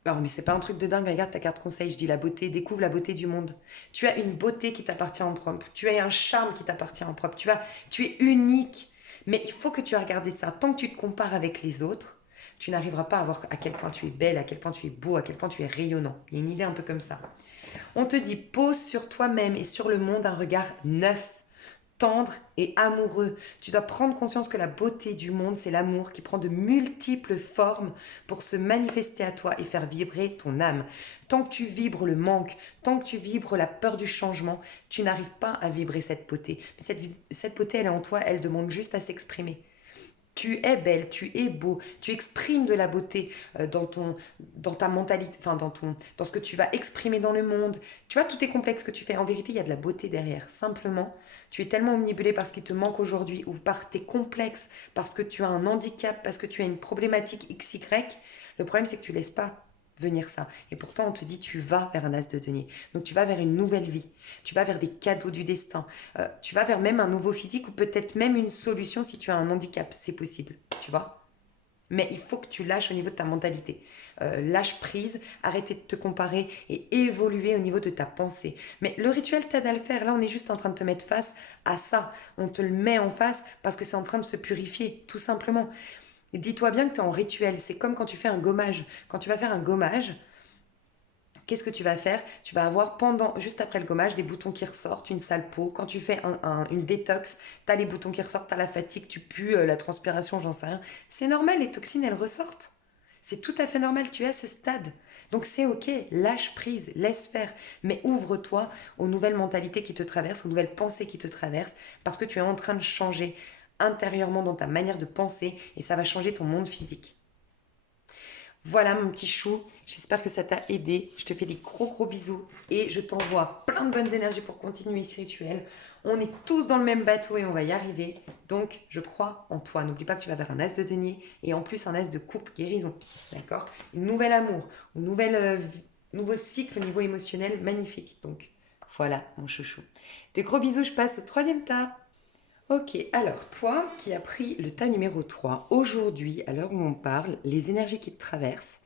Non, mais c'est pas un truc de dingue. Regarde ta carte conseil. Je dis la beauté. Découvre la beauté du monde. Tu as une beauté qui t'appartient en propre. Tu as un charme qui t'appartient en propre. Tu es unique. Mais il faut que tu aies regardé ça. Tant que tu te compares avec les autres, tu n'arriveras pas à voir à quel point tu es belle, à quel point tu es beau, à quel point tu es rayonnant. Il y a une idée un peu comme ça. On te dit, pose sur toi-même et sur le monde un regard neuf. tendre et amoureux. Tu dois prendre conscience que la beauté du monde, c'est l'amour qui prend de multiples formes pour se manifester à toi et faire vibrer ton âme. Tant que tu vibres le manque, tant que tu vibres la peur du changement, tu n'arrives pas à vibrer cette beauté. Mais cette beauté, elle est en toi, elle demande juste à s'exprimer. Tu es belle, tu es beau, tu exprimes de la beauté dans ta mentalité, enfin dans ce que tu vas exprimer dans le monde. Tu vois, tout est complexe que tu fais. En vérité, il y a de la beauté derrière. Simplement, tu es tellement omnibulé par ce qui te manque aujourd'hui ou par tes complexes, parce que tu as un handicap, parce que tu as une problématique XY. Le problème, c'est que tu ne laisses pas venir ça. Et pourtant, on te dit, tu vas vers un as de denier. Donc, tu vas vers une nouvelle vie. Tu vas vers des cadeaux du destin. Tu vas vers même un nouveau physique ou peut-être même une solution si tu as un handicap. C'est possible, tu vois. Mais il faut que tu lâches au niveau de ta mentalité. Lâche prise, arrêtez de te comparer et évoluer au niveau de ta pensée. Mais le rituel t'aide à le faire. Là, on est juste en train de te mettre face à ça. On te le met en face parce que c'est en train de se purifier, tout simplement. Dis-toi bien que tu es en rituel. C'est comme quand tu fais un gommage. Quand tu vas faire un gommage, qu'est-ce que tu vas faire? Tu vas avoir juste après le gommage, des boutons qui ressortent, une sale peau. Quand tu fais une détox, tu as les boutons qui ressortent, tu as la fatigue, tu pues, la transpiration, j'en sais rien. C'est normal, les toxines, elles ressortent. C'est tout à fait normal, tu es à ce stade. Donc c'est ok, lâche prise, laisse faire, mais ouvre-toi aux nouvelles mentalités qui te traversent, aux nouvelles pensées qui te traversent, parce que tu es en train de changer intérieurement dans ta manière de penser et ça va changer ton monde physique. Voilà mon petit chou, j'espère que ça t'a aidé. Je te fais des gros bisous et je t'envoie plein de bonnes énergies pour continuer ce rituel. On est tous dans le même bateau et on va y arriver. Donc je crois en toi. N'oublie pas que tu vas vers un as de denier et en plus un as de coupe guérison. D'accord? Une nouvelle amour, un nouveau cycle au niveau émotionnel magnifique. Donc voilà mon chouchou. De gros bisous, je passe au troisième tas. Ok, alors toi qui as pris le tas numéro 3, aujourd'hui, à l'heure où on parle, les énergies qui te traversent,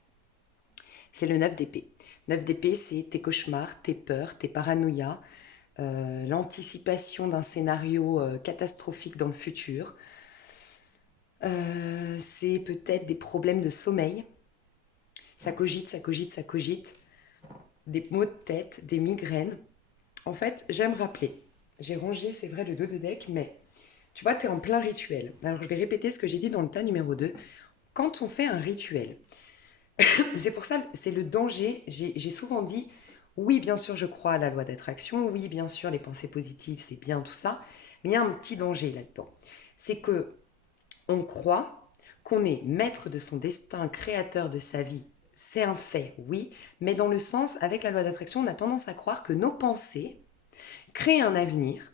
c'est le 9 d'épée. 9 d'épée, c'est tes cauchemars, tes peurs, tes paranoïas, l'anticipation d'un scénario catastrophique dans le futur. C'est peut-être des problèmes de sommeil. Ça cogite, ça cogite, ça cogite. Des maux de tête, des migraines. En fait, j'aime rappeler, j'ai rangé, c'est vrai, le dos de deck, mais tu vois, tu es en plein rituel. Alors, je vais répéter ce que j'ai dit dans le tas numéro 2. Quand on fait un rituel, c'est pour ça, c'est le danger. J'ai souvent dit, oui, bien sûr, je crois à la loi d'attraction. Oui, bien sûr, les pensées positives, c'est bien tout ça. Mais il y a un petit danger là-dedans. C'est que on croit qu'on est maître de son destin, créateur de sa vie. C'est un fait, oui. Mais dans le sens, avec la loi d'attraction, on a tendance à croire que nos pensées créent un avenir.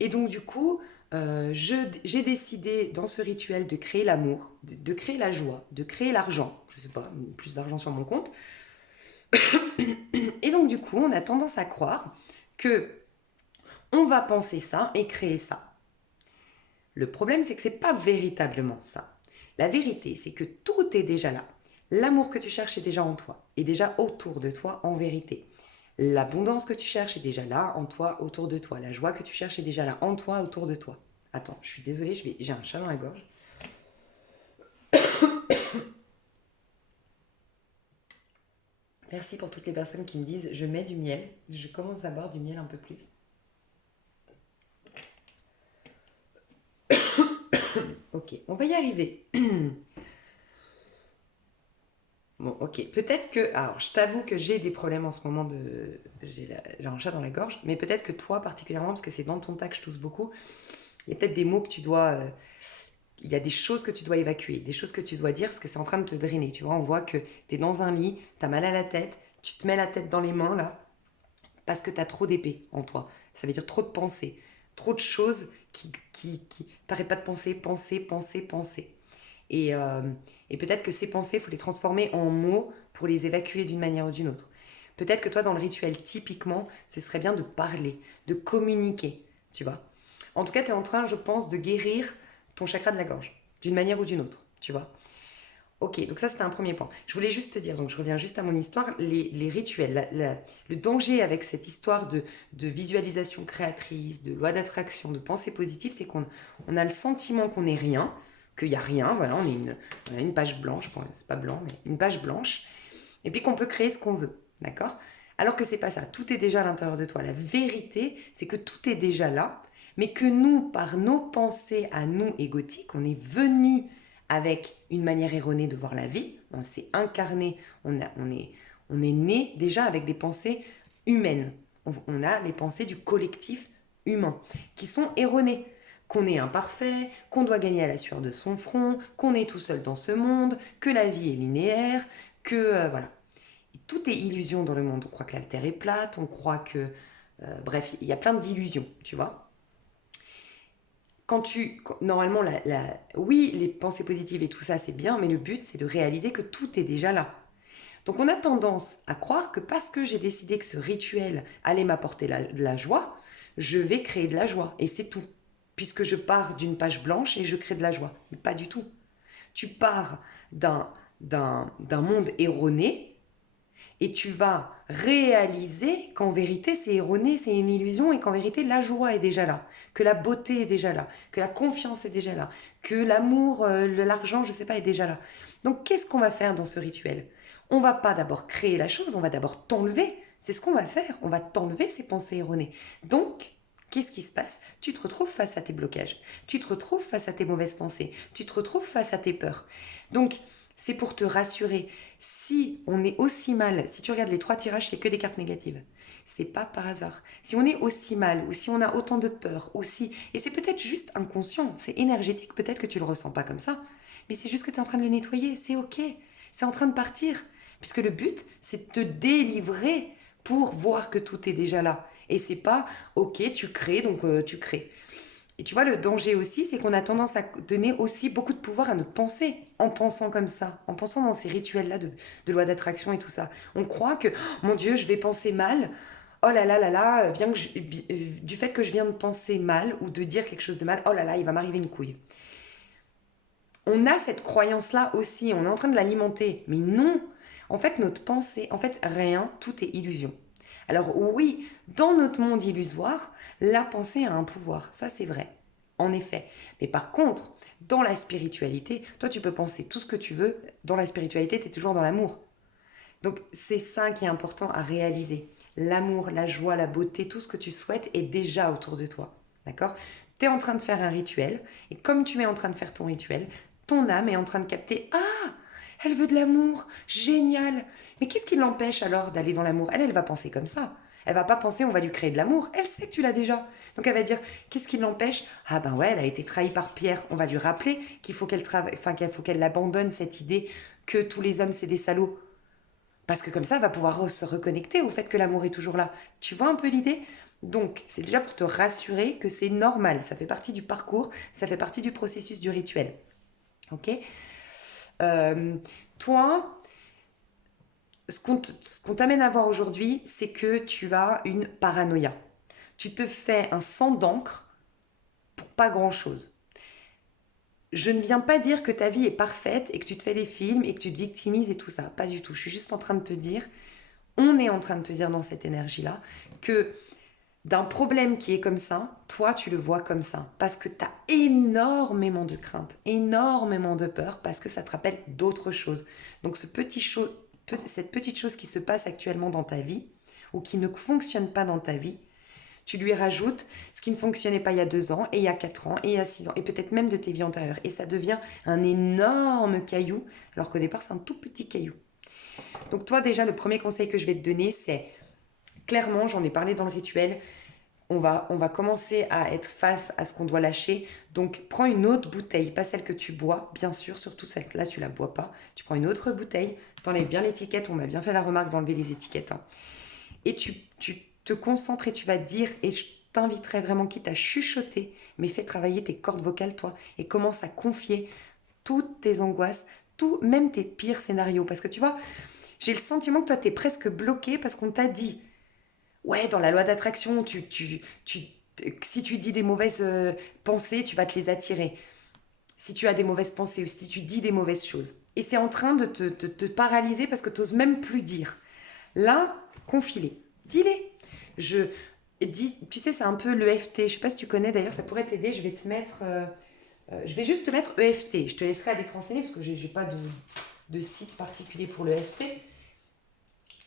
Et donc, du coup, j'ai décidé dans ce rituel de créer l'amour, de créer la joie, de créer l'argent. Je sais pas, plus d'argent sur mon compte. Et donc du coup, on a tendance à croire que on va penser ça et créer ça. Le problème, c'est que c'est pas véritablement ça. La vérité, c'est que tout est déjà là. L'amour que tu cherches est déjà en toi, est déjà autour de toi en vérité. L'abondance que tu cherches est déjà là en toi, autour de toi. La joie que tu cherches est déjà là en toi, autour de toi. Attends, je suis désolée, j'ai un chat dans la gorge. Merci pour toutes les personnes qui me disent je mets du miel. Je commence à boire du miel un peu plus. Ok, on va y arriver. Bon, ok. Peut-être que... Alors, je t'avoue que j'ai des problèmes en ce moment de... J'ai un chat dans la gorge, mais peut-être que toi particulièrement, parce que c'est dans ton tas que je tousse beaucoup, il y a peut-être des mots que tu dois... il y a des choses que tu dois évacuer, des choses que tu dois dire, parce que c'est en train de te drainer. Tu vois, on voit que tu es dans un lit, tu as mal à la tête, tu te mets la tête dans les mains, là, parce que tu as trop d'épée en toi. Ça veut dire trop de pensées, trop de choses qui t'arrêtes pas de penser. Et, euh, et peut-être que ces pensées, il faut les transformer en mots pour les évacuer d'une manière ou d'une autre. Peut-être que toi, dans le rituel, typiquement, ce serait bien de parler, de communiquer, tu vois. En tout cas, tu es en train, je pense, de guérir ton chakra de la gorge, d'une manière ou d'une autre, tu vois. Ok, donc ça c'était un premier point. Je voulais juste te dire, donc je reviens juste à mon histoire, les rituels, le danger avec cette histoire de visualisation créatrice, de loi d'attraction, de pensée positive, c'est qu'on a le sentiment qu'on n'est rien, qu'il n'y a rien, voilà, on a une page blanche, bon, c'est pas blanc, mais une page blanche, et puis qu'on peut créer ce qu'on veut, d'accord? Alors que c'est pas ça, tout est déjà à l'intérieur de toi. La vérité, c'est que tout est déjà là, mais que nous, par nos pensées à nous égotiques, on est venu avec une manière erronée de voir la vie, on s'est incarné, on est né déjà avec des pensées humaines. On a les pensées du collectif humain qui sont erronées. Qu'on est imparfait, qu'on doit gagner à la sueur de son front, qu'on est tout seul dans ce monde, que la vie est linéaire, que voilà. Et tout est illusion dans le monde. On croit que la Terre est plate, on croit que... bref, il y a plein d'illusions, tu vois. Normalement, oui, les pensées positives et tout ça, c'est bien, mais le but, c'est de réaliser que tout est déjà là. Donc on a tendance à croire que parce que j'ai décidé que ce rituel allait m'apporter de la joie, je vais créer de la joie, et c'est tout. Puisque je pars d'une page blanche et je crée de la joie. Mais pas du tout. Tu pars d'un monde erroné et tu vas réaliser qu'en vérité c'est erroné, c'est une illusion et qu'en vérité la joie est déjà là, que la beauté est déjà là, que la confiance est déjà là, que l'amour, l'argent, je sais pas, est déjà là. Donc qu'est-ce qu'on va faire dans ce rituel? On va pas d'abord créer la chose, on va d'abord t'enlever. C'est ce qu'on va faire, on va t'enlever ces pensées erronées. Donc, qu'est-ce qui se passe? Tu te retrouves face à tes blocages, tu te retrouves face à tes mauvaises pensées, tu te retrouves face à tes peurs. Donc, c'est pour te rassurer. Si on est aussi mal, si tu regardes les 3 tirages, c'est que des cartes négatives. C'est pas par hasard. Si on est aussi mal, ou si on a autant de peur, aussi, et c'est peut-être juste inconscient, c'est énergétique, peut-être que tu le ressens pas comme ça, mais c'est juste que tu es en train de le nettoyer, c'est ok, c'est en train de partir. Puisque le but, c'est de te délivrer pour voir que tout est déjà là. Et c'est pas, ok, tu crées, donc tu crées. Et tu vois, le danger aussi, c'est qu'on a tendance à donner aussi beaucoup de pouvoir à notre pensée, en pensant comme ça, en pensant dans ces rituels-là de loi d'attraction et tout ça. On croit que, oh, mon Dieu, je vais penser mal. Oh là là, du fait que je viens de penser mal ou de dire quelque chose de mal, oh là là, il va m'arriver une couille. On a cette croyance-là aussi, on est en train de l'alimenter. Mais non, en fait, notre pensée, en fait, rien, tout est illusion. Alors oui, dans notre monde illusoire, la pensée a un pouvoir, ça c'est vrai, en effet. Mais par contre, dans la spiritualité, toi tu peux penser tout ce que tu veux, dans la spiritualité, tu es toujours dans l'amour. Donc c'est ça qui est important à réaliser. L'amour, la joie, la beauté, tout ce que tu souhaites est déjà autour de toi. D'accord? Tu es en train de faire un rituel, et comme tu es en train de faire ton rituel, ton âme est en train de capter, ah, elle veut de l'amour, génial. Mais qu'est-ce qui l'empêche alors d'aller dans l'amour? Elle va penser comme ça. Elle va pas penser on va lui créer de l'amour. Elle sait que tu l'as déjà. Donc elle va dire qu'est-ce qui l'empêche? Ah ben ouais, elle a été trahie par Pierre. On va lui rappeler qu'il faut qu'elle travaille, enfin qu'il faut qu'elle abandonne cette idée que tous les hommes c'est des salauds. Parce que comme ça, elle va pouvoir se reconnecter au fait que l'amour est toujours là. Tu vois un peu l'idée? Donc, c'est déjà pour te rassurer que c'est normal. Ça fait partie du parcours, ça fait partie du processus du rituel. Ok? Euh, Toi, ce qu'on t'amène à voir aujourd'hui, c'est que tu as une paranoïa. Tu te fais un sang d'encre pour pas grand-chose. Je ne viens pas dire que ta vie est parfaite et que tu te fais des films et que tu te victimises et tout ça. Pas du tout. Je suis juste en train de te dire, on est en train de te dire dans cette énergie-là que d'un problème qui est comme ça, toi tu le vois comme ça. Parce que tu as énormément de crainte, énormément de peur, parce que ça te rappelle d'autres choses. Donc cette petite chose qui se passe actuellement dans ta vie, ou qui ne fonctionne pas dans ta vie, tu lui rajoutes ce qui ne fonctionnait pas il y a 2 ans, et il y a 4 ans, et il y a 6 ans, et peut-être même de tes vies antérieures. Et ça devient un énorme caillou, alors qu'au départ c'est un tout petit caillou. Donc toi déjà, le premier conseil que je vais te donner, c'est clairement, j'en ai parlé dans le rituel, on va commencer à être face à ce qu'on doit lâcher. Donc prends une autre bouteille, pas celle que tu bois, bien sûr, surtout celle-là tu la bois pas. Tu prends une autre bouteille, t'enlèves bien l'étiquette, on m'a bien fait la remarque d'enlever les étiquettes. Hein. Et tu te concentres et tu vas dire, et je t'inviterai vraiment, quitte à chuchoter, mais fais travailler tes cordes vocales toi, et commence à confier toutes tes angoisses, même tes pires scénarios. Parce que tu vois, j'ai le sentiment que toi t'es presque bloqué parce qu'on t'a dit ouais, dans la loi d'attraction, si tu dis des mauvaises pensées, tu vas te les attirer. Si tu as des mauvaises pensées ou si tu dis des mauvaises choses. Et c'est en train de te paralyser parce que tu n'oses même plus dire. Là, confie-les. Dis-les. Tu sais, c'est un peu l'EFT. Je ne sais pas si tu connais, d'ailleurs, ça pourrait t'aider. Je vais te mettre... je vais juste te mettre EFT. Je te laisserai aller te renseigner parce que je n'ai pas de site particulier pour l'EFT.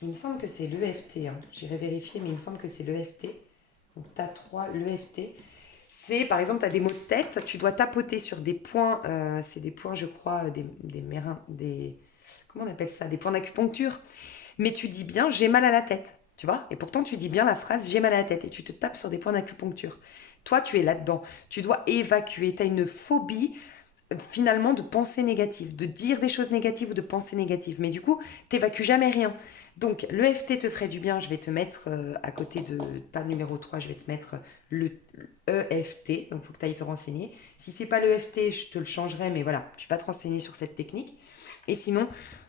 Il me semble que c'est l'EFT, hein. J'irai vérifier, mais il me semble que c'est l'EFT. Donc, tu as 3, l'EFT. C'est, par exemple, tu as des maux de tête, tu dois tapoter sur des points, c'est des points, je crois, des mérins, comment on appelle ça? Des points d'acupuncture. Mais tu dis bien, j'ai mal à la tête, tu vois? Et pourtant, tu dis bien la phrase, j'ai mal à la tête, et tu te tapes sur des points d'acupuncture. Toi, tu es là-dedans. Tu dois évacuer. Tu as une phobie, finalement, de pensées négatives, de dire des choses négatives ou de penser négatives. Mais du coup, t'évacues jamais rien. Donc, l'EFT te ferait du bien. Je vais te mettre à côté de ta numéro 3, je vais te mettre le EFT. Donc, il faut que tu ailles te renseigner. Si c'est pas l'EFT, je te le changerai, mais voilà, tu vas te renseigner sur cette technique. Et sinon,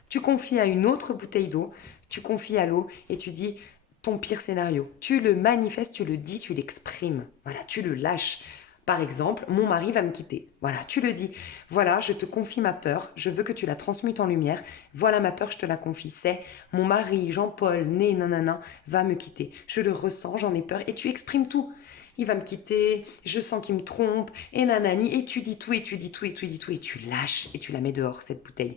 tu confies à une autre bouteille d'eau, tu confies à l'eau et tu dis ton pire scénario. Tu le manifestes, tu le dis, tu l'exprimes. Voilà, tu le lâches. Par exemple, mon mari va me quitter. Voilà, tu le dis. Voilà, je te confie ma peur. Je veux que tu la transmutes en lumière. Voilà ma peur, je te la confie. C'est mon mari, Jean-Paul, né, nanana, va me quitter. Je le ressens, j'en ai peur. Et tu exprimes tout. Il va me quitter, je sens qu'il me trompe, et nanani. Et tu dis tout, et tu dis tout, et tu dis tout. Et tu lâches, et tu la mets dehors, cette bouteille.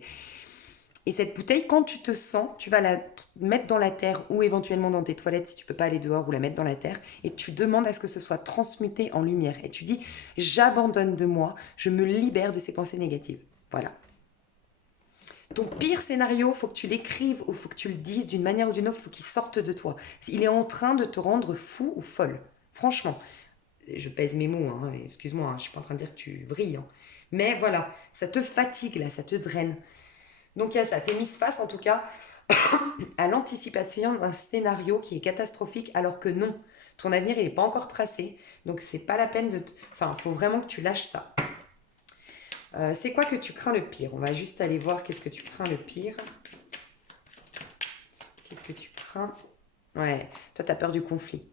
Et cette bouteille, quand tu te sens, tu vas la mettre dans la terre ou éventuellement dans tes toilettes si tu peux pas aller dehors ou la mettre dans la terre et tu demandes à ce que ce soit transmuté en lumière. Et tu dis, j'abandonne de moi, je me libère de ces pensées négatives. Voilà. Ton pire scénario, faut que tu l'écrives ou faut que tu le dises d'une manière ou d'une autre, faut qu'il sorte de toi. Il est en train de te rendre fou ou folle. Franchement, je pèse mes mots, hein, excuse-moi, je suis pas en train de dire que tu vrilles. Hein. Mais voilà, ça te fatigue là, ça te draine. Donc il y a ça, t'es mise face en tout cas à l'anticipation d'un scénario qui est catastrophique alors que non, ton avenir il n'est pas encore tracé, donc c'est pas la peine de... Enfin, il faut vraiment que tu lâches ça. C'est quoi que tu crains le pire? On va juste aller voir qu'est-ce que tu crains le pire. Qu'est-ce que tu crains? Ouais, toi t'as peur du conflit.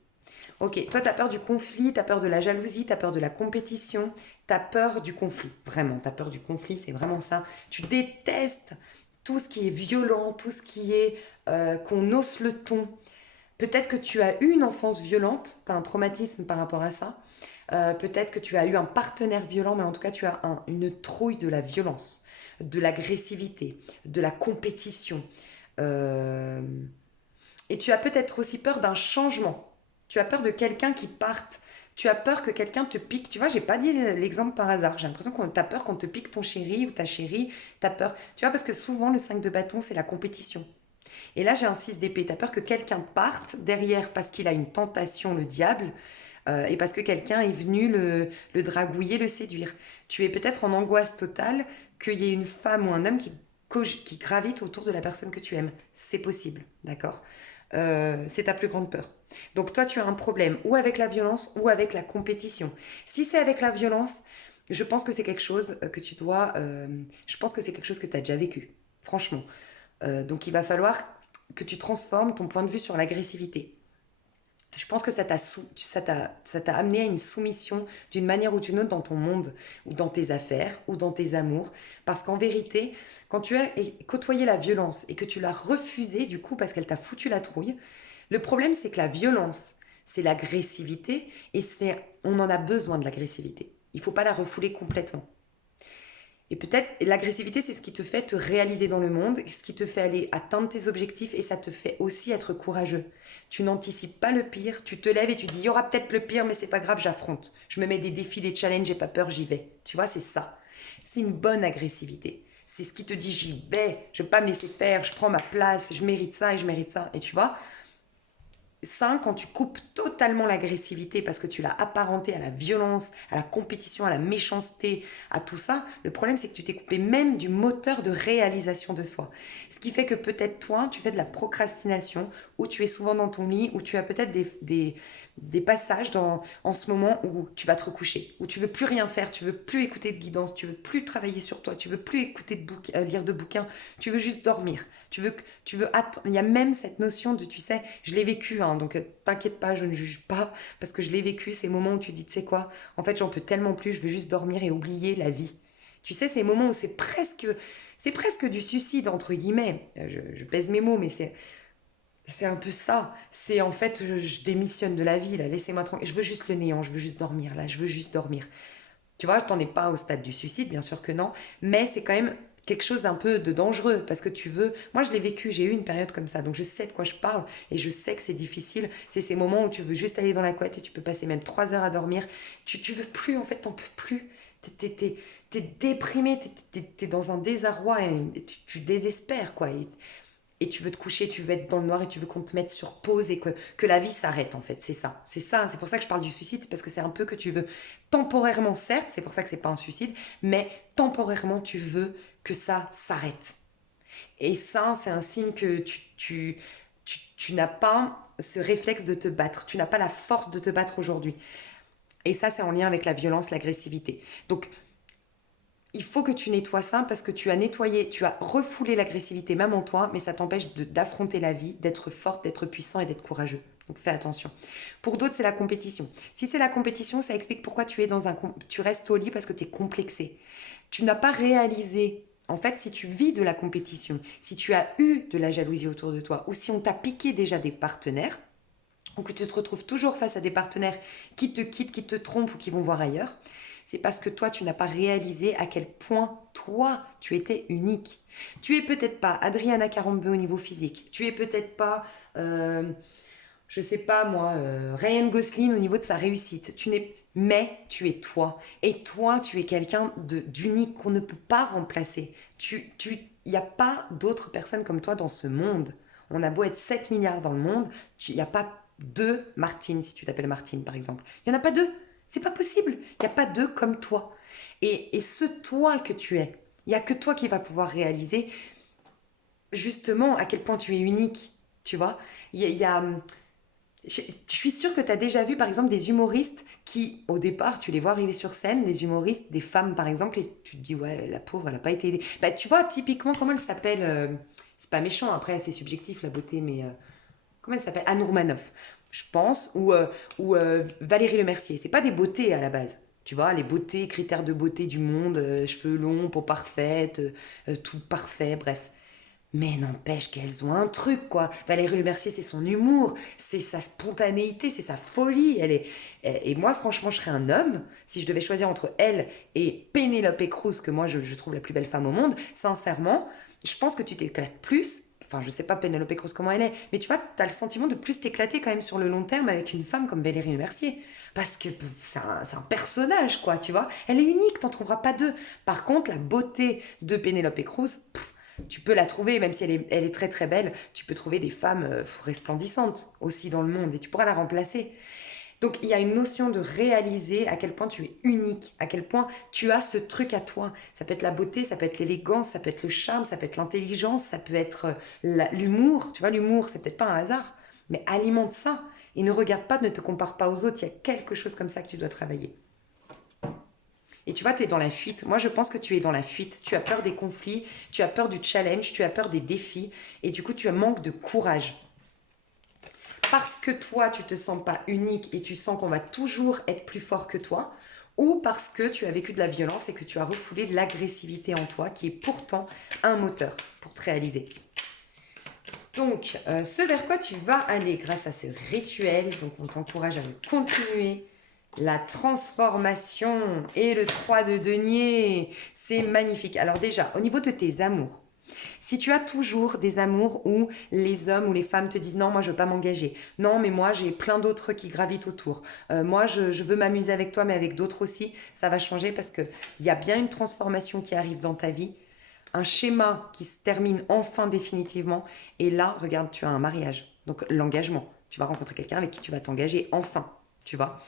Ok, toi t'as peur du conflit, t'as peur de la jalousie, t'as peur de la compétition, t'as peur du conflit. Vraiment, t'as peur du conflit, c'est vraiment ça. Tu détestes tout ce qui est violent, tout ce qui est qu'on hausse le ton. Peut-être que tu as eu une enfance violente, tu as un traumatisme par rapport à ça. Peut-être que tu as eu un partenaire violent, mais en tout cas tu as une trouille de la violence, de l'agressivité, de la compétition. Euh, et tu as peut-être aussi peur d'un changement. Tu as peur de quelqu'un qui parte. Tu as peur que quelqu'un te pique. Tu vois, j'ai pas dit l'exemple par hasard. J'ai l'impression que tu as peur qu'on te pique ton chéri ou ta chérie. Tu as peur. Tu vois, parce que souvent, le 5 de bâton, c'est la compétition. Et là, j'ai un 6 d'épée. Tu as peur que quelqu'un parte derrière parce qu'il a une tentation, le diable, et parce que quelqu'un est venu le dragouiller, le séduire. Tu es peut-être en angoisse totale qu'il y ait une femme ou un homme qui gravite autour de la personne que tu aimes. C'est possible, d'accord? C'est ta plus grande peur. Donc toi, tu as un problème ou avec la violence ou avec la compétition. Si c'est avec la violence, je pense que c'est quelque chose que tu dois... je pense que c'est quelque chose que tu as déjà vécu, franchement. Donc il va falloir que tu transformes ton point de vue sur l'agressivité. Je pense que ça t'a amené à une soumission d'une manière ou d'une autre dans ton monde, ou dans tes affaires, ou dans tes amours. Parce qu'en vérité, quand tu as côtoyé la violence et que tu l'as refusée, du coup, parce qu'elle t'a foutu la trouille, le problème, c'est que la violence, c'est l'agressivité, et on en a besoin de l'agressivité. Il ne faut pas la refouler complètement. Et peut-être l'agressivité, c'est ce qui te fait te réaliser dans le monde, ce qui te fait aller atteindre tes objectifs et ça te fait aussi être courageux. Tu n'anticipes pas le pire, tu te lèves et tu dis il y aura peut-être le pire, mais c'est pas grave, j'affronte. Je me mets des défis, des challenges, j'ai pas peur, j'y vais. Tu vois, c'est ça. C'est une bonne agressivité. C'est ce qui te dit j'y vais, je vais pas me laisser faire, je prends ma place, je mérite ça et je mérite ça. Et tu vois, ça, quand tu coupes totalement l'agressivité parce que tu l'as apparenté à la violence, à la compétition, à la méchanceté, à tout ça, le problème c'est que tu t'es coupé même du moteur de réalisation de soi. Ce qui fait que peut-être toi, tu fais de la procrastination, ou tu es souvent dans ton lit, ou tu as peut-être des passages en ce moment où tu vas te recoucher, où tu veux plus rien faire, tu veux plus écouter de guidance, tu veux plus travailler sur toi, tu veux plus écouter lire de bouquins, tu veux juste dormir. Il y a même cette notion de, tu sais, je l'ai vécu, hein, donc t'inquiète pas, je ne juge pas, parce que je l'ai vécu, ces moments où tu dis, tu sais quoi, en fait j'en peux tellement plus, je veux juste dormir et oublier la vie. Tu sais, ces moments où c'est presque du suicide, entre guillemets. Je pèse mes mots, mais c'est un peu ça. C'est en fait, je démissionne de la vie, là, laissez-moi tranquille. Je veux juste le néant, je veux juste dormir, là, je veux juste dormir. Tu vois, je t'en ai pas au stade du suicide, bien sûr que non, mais c'est quand même quelque chose d'un peu de dangereux parce que tu veux. Moi, je l'ai vécu, j'ai eu une période comme ça, donc je sais de quoi je parle et je sais que c'est difficile. C'est ces moments où tu veux juste aller dans la couette et tu peux passer même 3 heures à dormir. Tu veux plus, en fait, t'en peux plus. T'es déprimé, t'es dans un désarroi et tu désespères, quoi. Et tu veux te coucher, tu veux être dans le noir et tu veux qu'on te mette sur pause et que la vie s'arrête en fait, c'est ça. C'est ça, c'est pour ça que je parle du suicide, parce que c'est un peu que tu veux temporairement, certes, c'est pour ça que c'est pas un suicide, mais temporairement tu veux que ça s'arrête. Et ça, c'est un signe que tu n'as pas ce réflexe de te battre, tu n'as pas la force de te battre aujourd'hui. Et ça, c'est en lien avec la violence, l'agressivité. Donc, il faut que tu nettoies ça parce que tu as nettoyé, tu as refoulé l'agressivité même en toi, mais ça t'empêche d'affronter la vie, d'être forte, d'être puissant et d'être courageux. Donc fais attention. Pour d'autres, c'est la compétition. Si c'est la compétition, ça explique pourquoi tu es tu restes au lit parce que tu es complexé. Tu n'as pas réalisé. En fait, si tu vis de la compétition, si tu as eu de la jalousie autour de toi, ou si on t'a piqué déjà des partenaires, ou que tu te retrouves toujours face à des partenaires qui te quittent, qui te trompent ou qui vont voir ailleurs, c'est parce que toi, tu n'as pas réalisé à quel point toi, tu étais unique. Tu es peut-être pas Adriana Carambeu au niveau physique. Tu es peut-être pas, je sais pas moi, Ryan Gosling au niveau de sa réussite. Mais tu es toi. Et toi, tu es quelqu'un d'unique qu'on ne peut pas remplacer. Il n'y a pas d'autres personnes comme toi dans ce monde. On a beau être 7 milliards dans le monde, il n'y a pas deux Martine, si tu t'appelles Martine par exemple. Il n'y en a pas deux. C'est pas possible. Il n'y a pas deux comme toi. Et ce toi que tu es, il n'y a que toi qui va pouvoir réaliser justement à quel point tu es unique. Tu vois, il y a, je suis sûre que tu as déjà vu par exemple des humoristes qui, au départ, tu les vois arriver sur scène, des humoristes, des femmes par exemple, et tu te dis, ouais, la pauvre, elle n'a pas été aidée. Bah, tu vois, typiquement, comment elle s'appelle c'est pas méchant, après, c'est subjectif la beauté, mais comment elle s'appelle Anne Roumanoff, je pense, ou Valérie Lemercier. C'est pas des beautés à la base. Tu vois, les beautés, critères de beauté du monde, cheveux longs, peau parfaite, tout parfait, bref. Mais n'empêche qu'elles ont un truc, quoi. Valérie Lemercier, c'est son humour, c'est sa spontanéité, c'est sa folie. Et moi, franchement, je serais un homme. Si je devais choisir entre elle et Penélope Cruz, que moi, je trouve la plus belle femme au monde, sincèrement, je pense que tu t'éclates plus. Enfin, je sais pas Penélope Cruz comment elle est, mais tu vois, tu as le sentiment de plus t'éclater quand même sur le long terme avec une femme comme Valérie Lemercier. Parce que c'est un personnage, quoi, tu vois. Elle est unique, t'en trouveras pas deux. Par contre, la beauté de Penélope Cruz, tu peux la trouver, même si elle est très très belle, tu peux trouver des femmes resplendissantes aussi dans le monde et tu pourras la remplacer. Donc il y a une notion de réaliser à quel point tu es unique, à quel point tu as ce truc à toi. Ça peut être la beauté, ça peut être l'élégance, ça peut être le charme, ça peut être l'intelligence, ça peut être l'humour. Tu vois, l'humour, c'est peut-être pas un hasard, mais alimente ça. Et ne regarde pas, ne te compare pas aux autres, il y a quelque chose comme ça que tu dois travailler. Et tu vois, tu es dans la fuite. Moi, je pense que tu es dans la fuite. Tu as peur des conflits, tu as peur du challenge, tu as peur des défis. Et du coup, tu as manque de courage. Parce que toi, tu te sens pas unique et tu sens qu'on va toujours être plus fort que toi. Ou parce que tu as vécu de la violence et que tu as refoulé de l'agressivité en toi, qui est pourtant un moteur pour te réaliser. Donc, ce vers quoi tu vas aller grâce à ce rituel, donc on t'encourage à continuer la transformation et le 3 de denier, c'est magnifique. Alors déjà, au niveau de tes amours, si tu as toujours des amours où les hommes ou les femmes te disent non, moi je veux pas m'engager, non mais moi j'ai plein d'autres qui gravitent autour, moi je veux m'amuser avec toi mais avec d'autres aussi, ça va changer parce qu'il y a bien une transformation qui arrive dans ta vie, un schéma qui se termine enfin définitivement et là, regarde, tu as un mariage, donc l'engagement, tu vas rencontrer quelqu'un avec qui tu vas t'engager enfin, tu vois.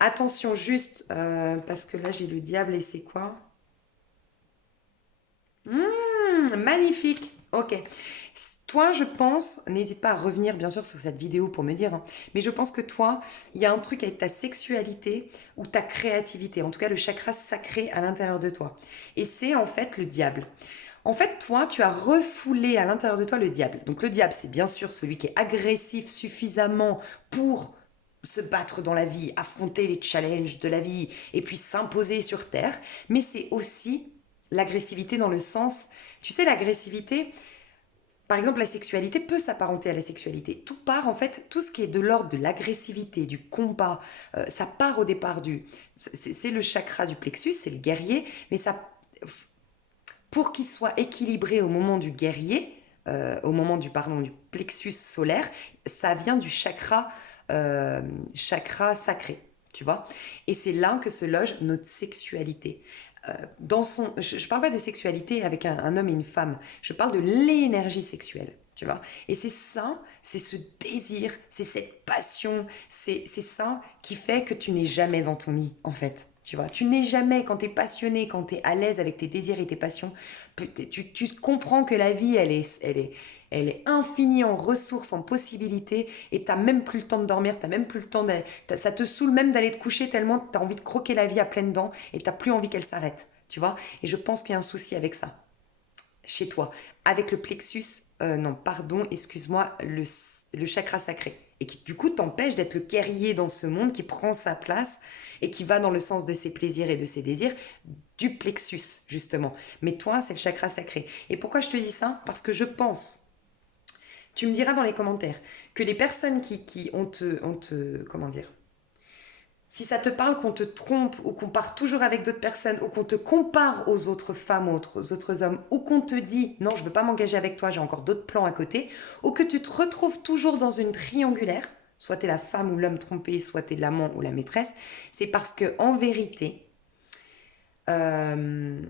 Attention juste, parce que là j'ai le diable et c'est quoi? Magnifique. Ok. Toi, je pense, n'hésite pas à revenir bien sûr sur cette vidéo pour me dire, hein, mais je pense que toi, il y a un truc avec ta sexualité ou ta créativité, en tout cas le chakra sacré à l'intérieur de toi. Et c'est en fait le diable. En fait, toi, tu as refoulé à l'intérieur de toi le diable. Donc le diable, c'est bien sûr celui qui est agressif suffisamment pour se battre dans la vie, affronter les challenges de la vie et puis s'imposer sur Terre. Mais c'est aussi l'agressivité dans le sens, tu sais, l'agressivité, par exemple, la sexualité peut s'apparenter à la sexualité. Tout part, en fait, tout ce qui est de l'ordre de l'agressivité, du combat, ça part au départ du... C'est le chakra du plexus, c'est le guerrier, mais ça pour qu'il soit équilibré au moment du guerrier, au moment du plexus solaire, ça vient du chakra sacré, tu vois. Et c'est là que se loge notre sexualité. Je ne parle pas de sexualité avec un homme et une femme, je parle de l'énergie sexuelle, tu vois. Et c'est ça, c'est ce désir, c'est cette passion, c'est ça qui fait que tu n'es jamais dans ton lit, en fait. Tu vois, tu n'es jamais, quand tu es passionné, quand tu es à l'aise avec tes désirs et tes passions, tu comprends que la vie, elle est infinie en ressources, en possibilités, et tu n'as même plus le temps de dormir, tu n'as même plus le temps ça te saoule même d'aller te coucher tellement tu as envie de croquer la vie à pleines dents et tu n'as plus envie qu'elle s'arrête, tu vois. Et je pense qu'il y a un souci avec ça, chez toi, avec le plexus, non, pardon, excuse-moi, le chakra sacré. Et qui, du coup, t'empêche d'être le guerrier dans ce monde qui prend sa place et qui va dans le sens de ses plaisirs et de ses désirs, du plexus, justement. Mais toi, c'est le chakra sacré. Et pourquoi je te dis ça? Parce que je pense, tu me diras dans les commentaires, que les personnes qui comment dire, si ça te parle qu'on te trompe ou qu'on part toujours avec d'autres personnes ou qu'on te compare aux autres femmes ou aux autres hommes ou qu'on te dit non, je ne veux pas m'engager avec toi, j'ai encore d'autres plans à côté, ou que tu te retrouves toujours dans une triangulaire, soit tu es la femme ou l'homme trompé, soit tu es l'amant ou la maîtresse, c'est parce que en vérité, euh,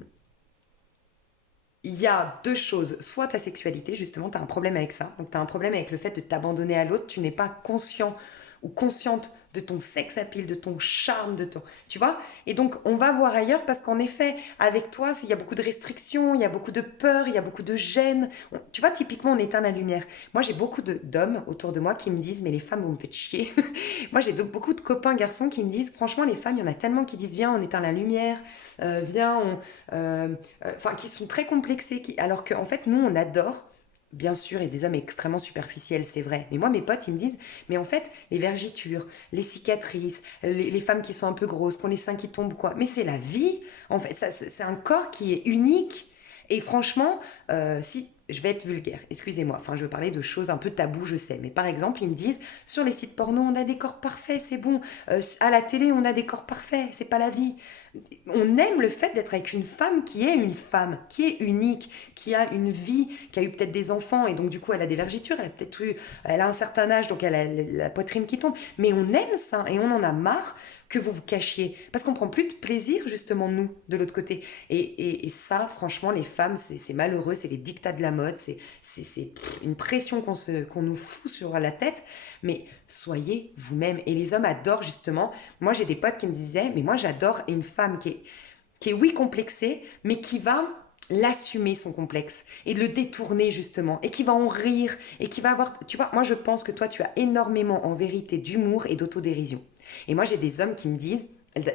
il y a deux choses. Soit ta sexualité, justement, tu as un problème avec ça. Donc, tu as un problème avec le fait de t'abandonner à l'autre. Tu n'es pas conscient ou consciente de ton sex appeal, de ton charme, de ton... Tu vois. Et donc, on va voir ailleurs parce qu'en effet, avec toi, il y a beaucoup de restrictions, il y a beaucoup de peur, il y a beaucoup de gêne. Tu vois, typiquement, on éteint la lumière. Moi, j'ai beaucoup d'hommes autour de moi qui me disent, mais les femmes, vous me faites chier. Moi, j'ai beaucoup de copains garçons qui me disent, franchement, les femmes, il y en a tellement qui disent, viens, on éteint la lumière, viens, enfin, qui sont très complexés, alors qu'en fait, nous, on adore, bien sûr, et des hommes extrêmement superficiels, c'est vrai. Mais moi, mes potes, ils me disent, mais en fait, les vergitures, les cicatrices, les femmes qui sont un peu grosses, qui ont les seins qui tombent, quoi. Mais c'est la vie, en fait. C'est un corps qui est unique. Et franchement, si je vais être vulgaire, excusez-moi, enfin je veux parler de choses un peu taboues, je sais, mais par exemple, ils me disent, sur les sites porno, on a des corps parfaits, c'est bon, à la télé, on a des corps parfaits, c'est pas la vie. On aime le fait d'être avec une femme qui est une femme, qui est unique, qui a une vie, qui a eu peut-être des enfants, et donc du coup elle a des vergitures, elle a un certain âge, donc elle a la poitrine qui tombe, mais on aime ça, et on en a marre que vous vous cachiez, parce qu'on prend plus de plaisir justement nous, de l'autre côté. Et ça, franchement, les femmes, c'est malheureux, c'est les dictats de la mode, c'est une pression qu'on nous fout sur la tête, mais soyez vous-même. Et les hommes adorent justement, moi j'ai des potes qui me disaient, mais moi j'adore une femme qui est oui complexée, mais qui va l'assumer son complexe et le détourner justement et qui va en rire et qui va avoir, tu vois, moi je pense que toi tu as énormément en vérité d'humour et d'autodérision. Et moi j'ai des hommes qui me disent,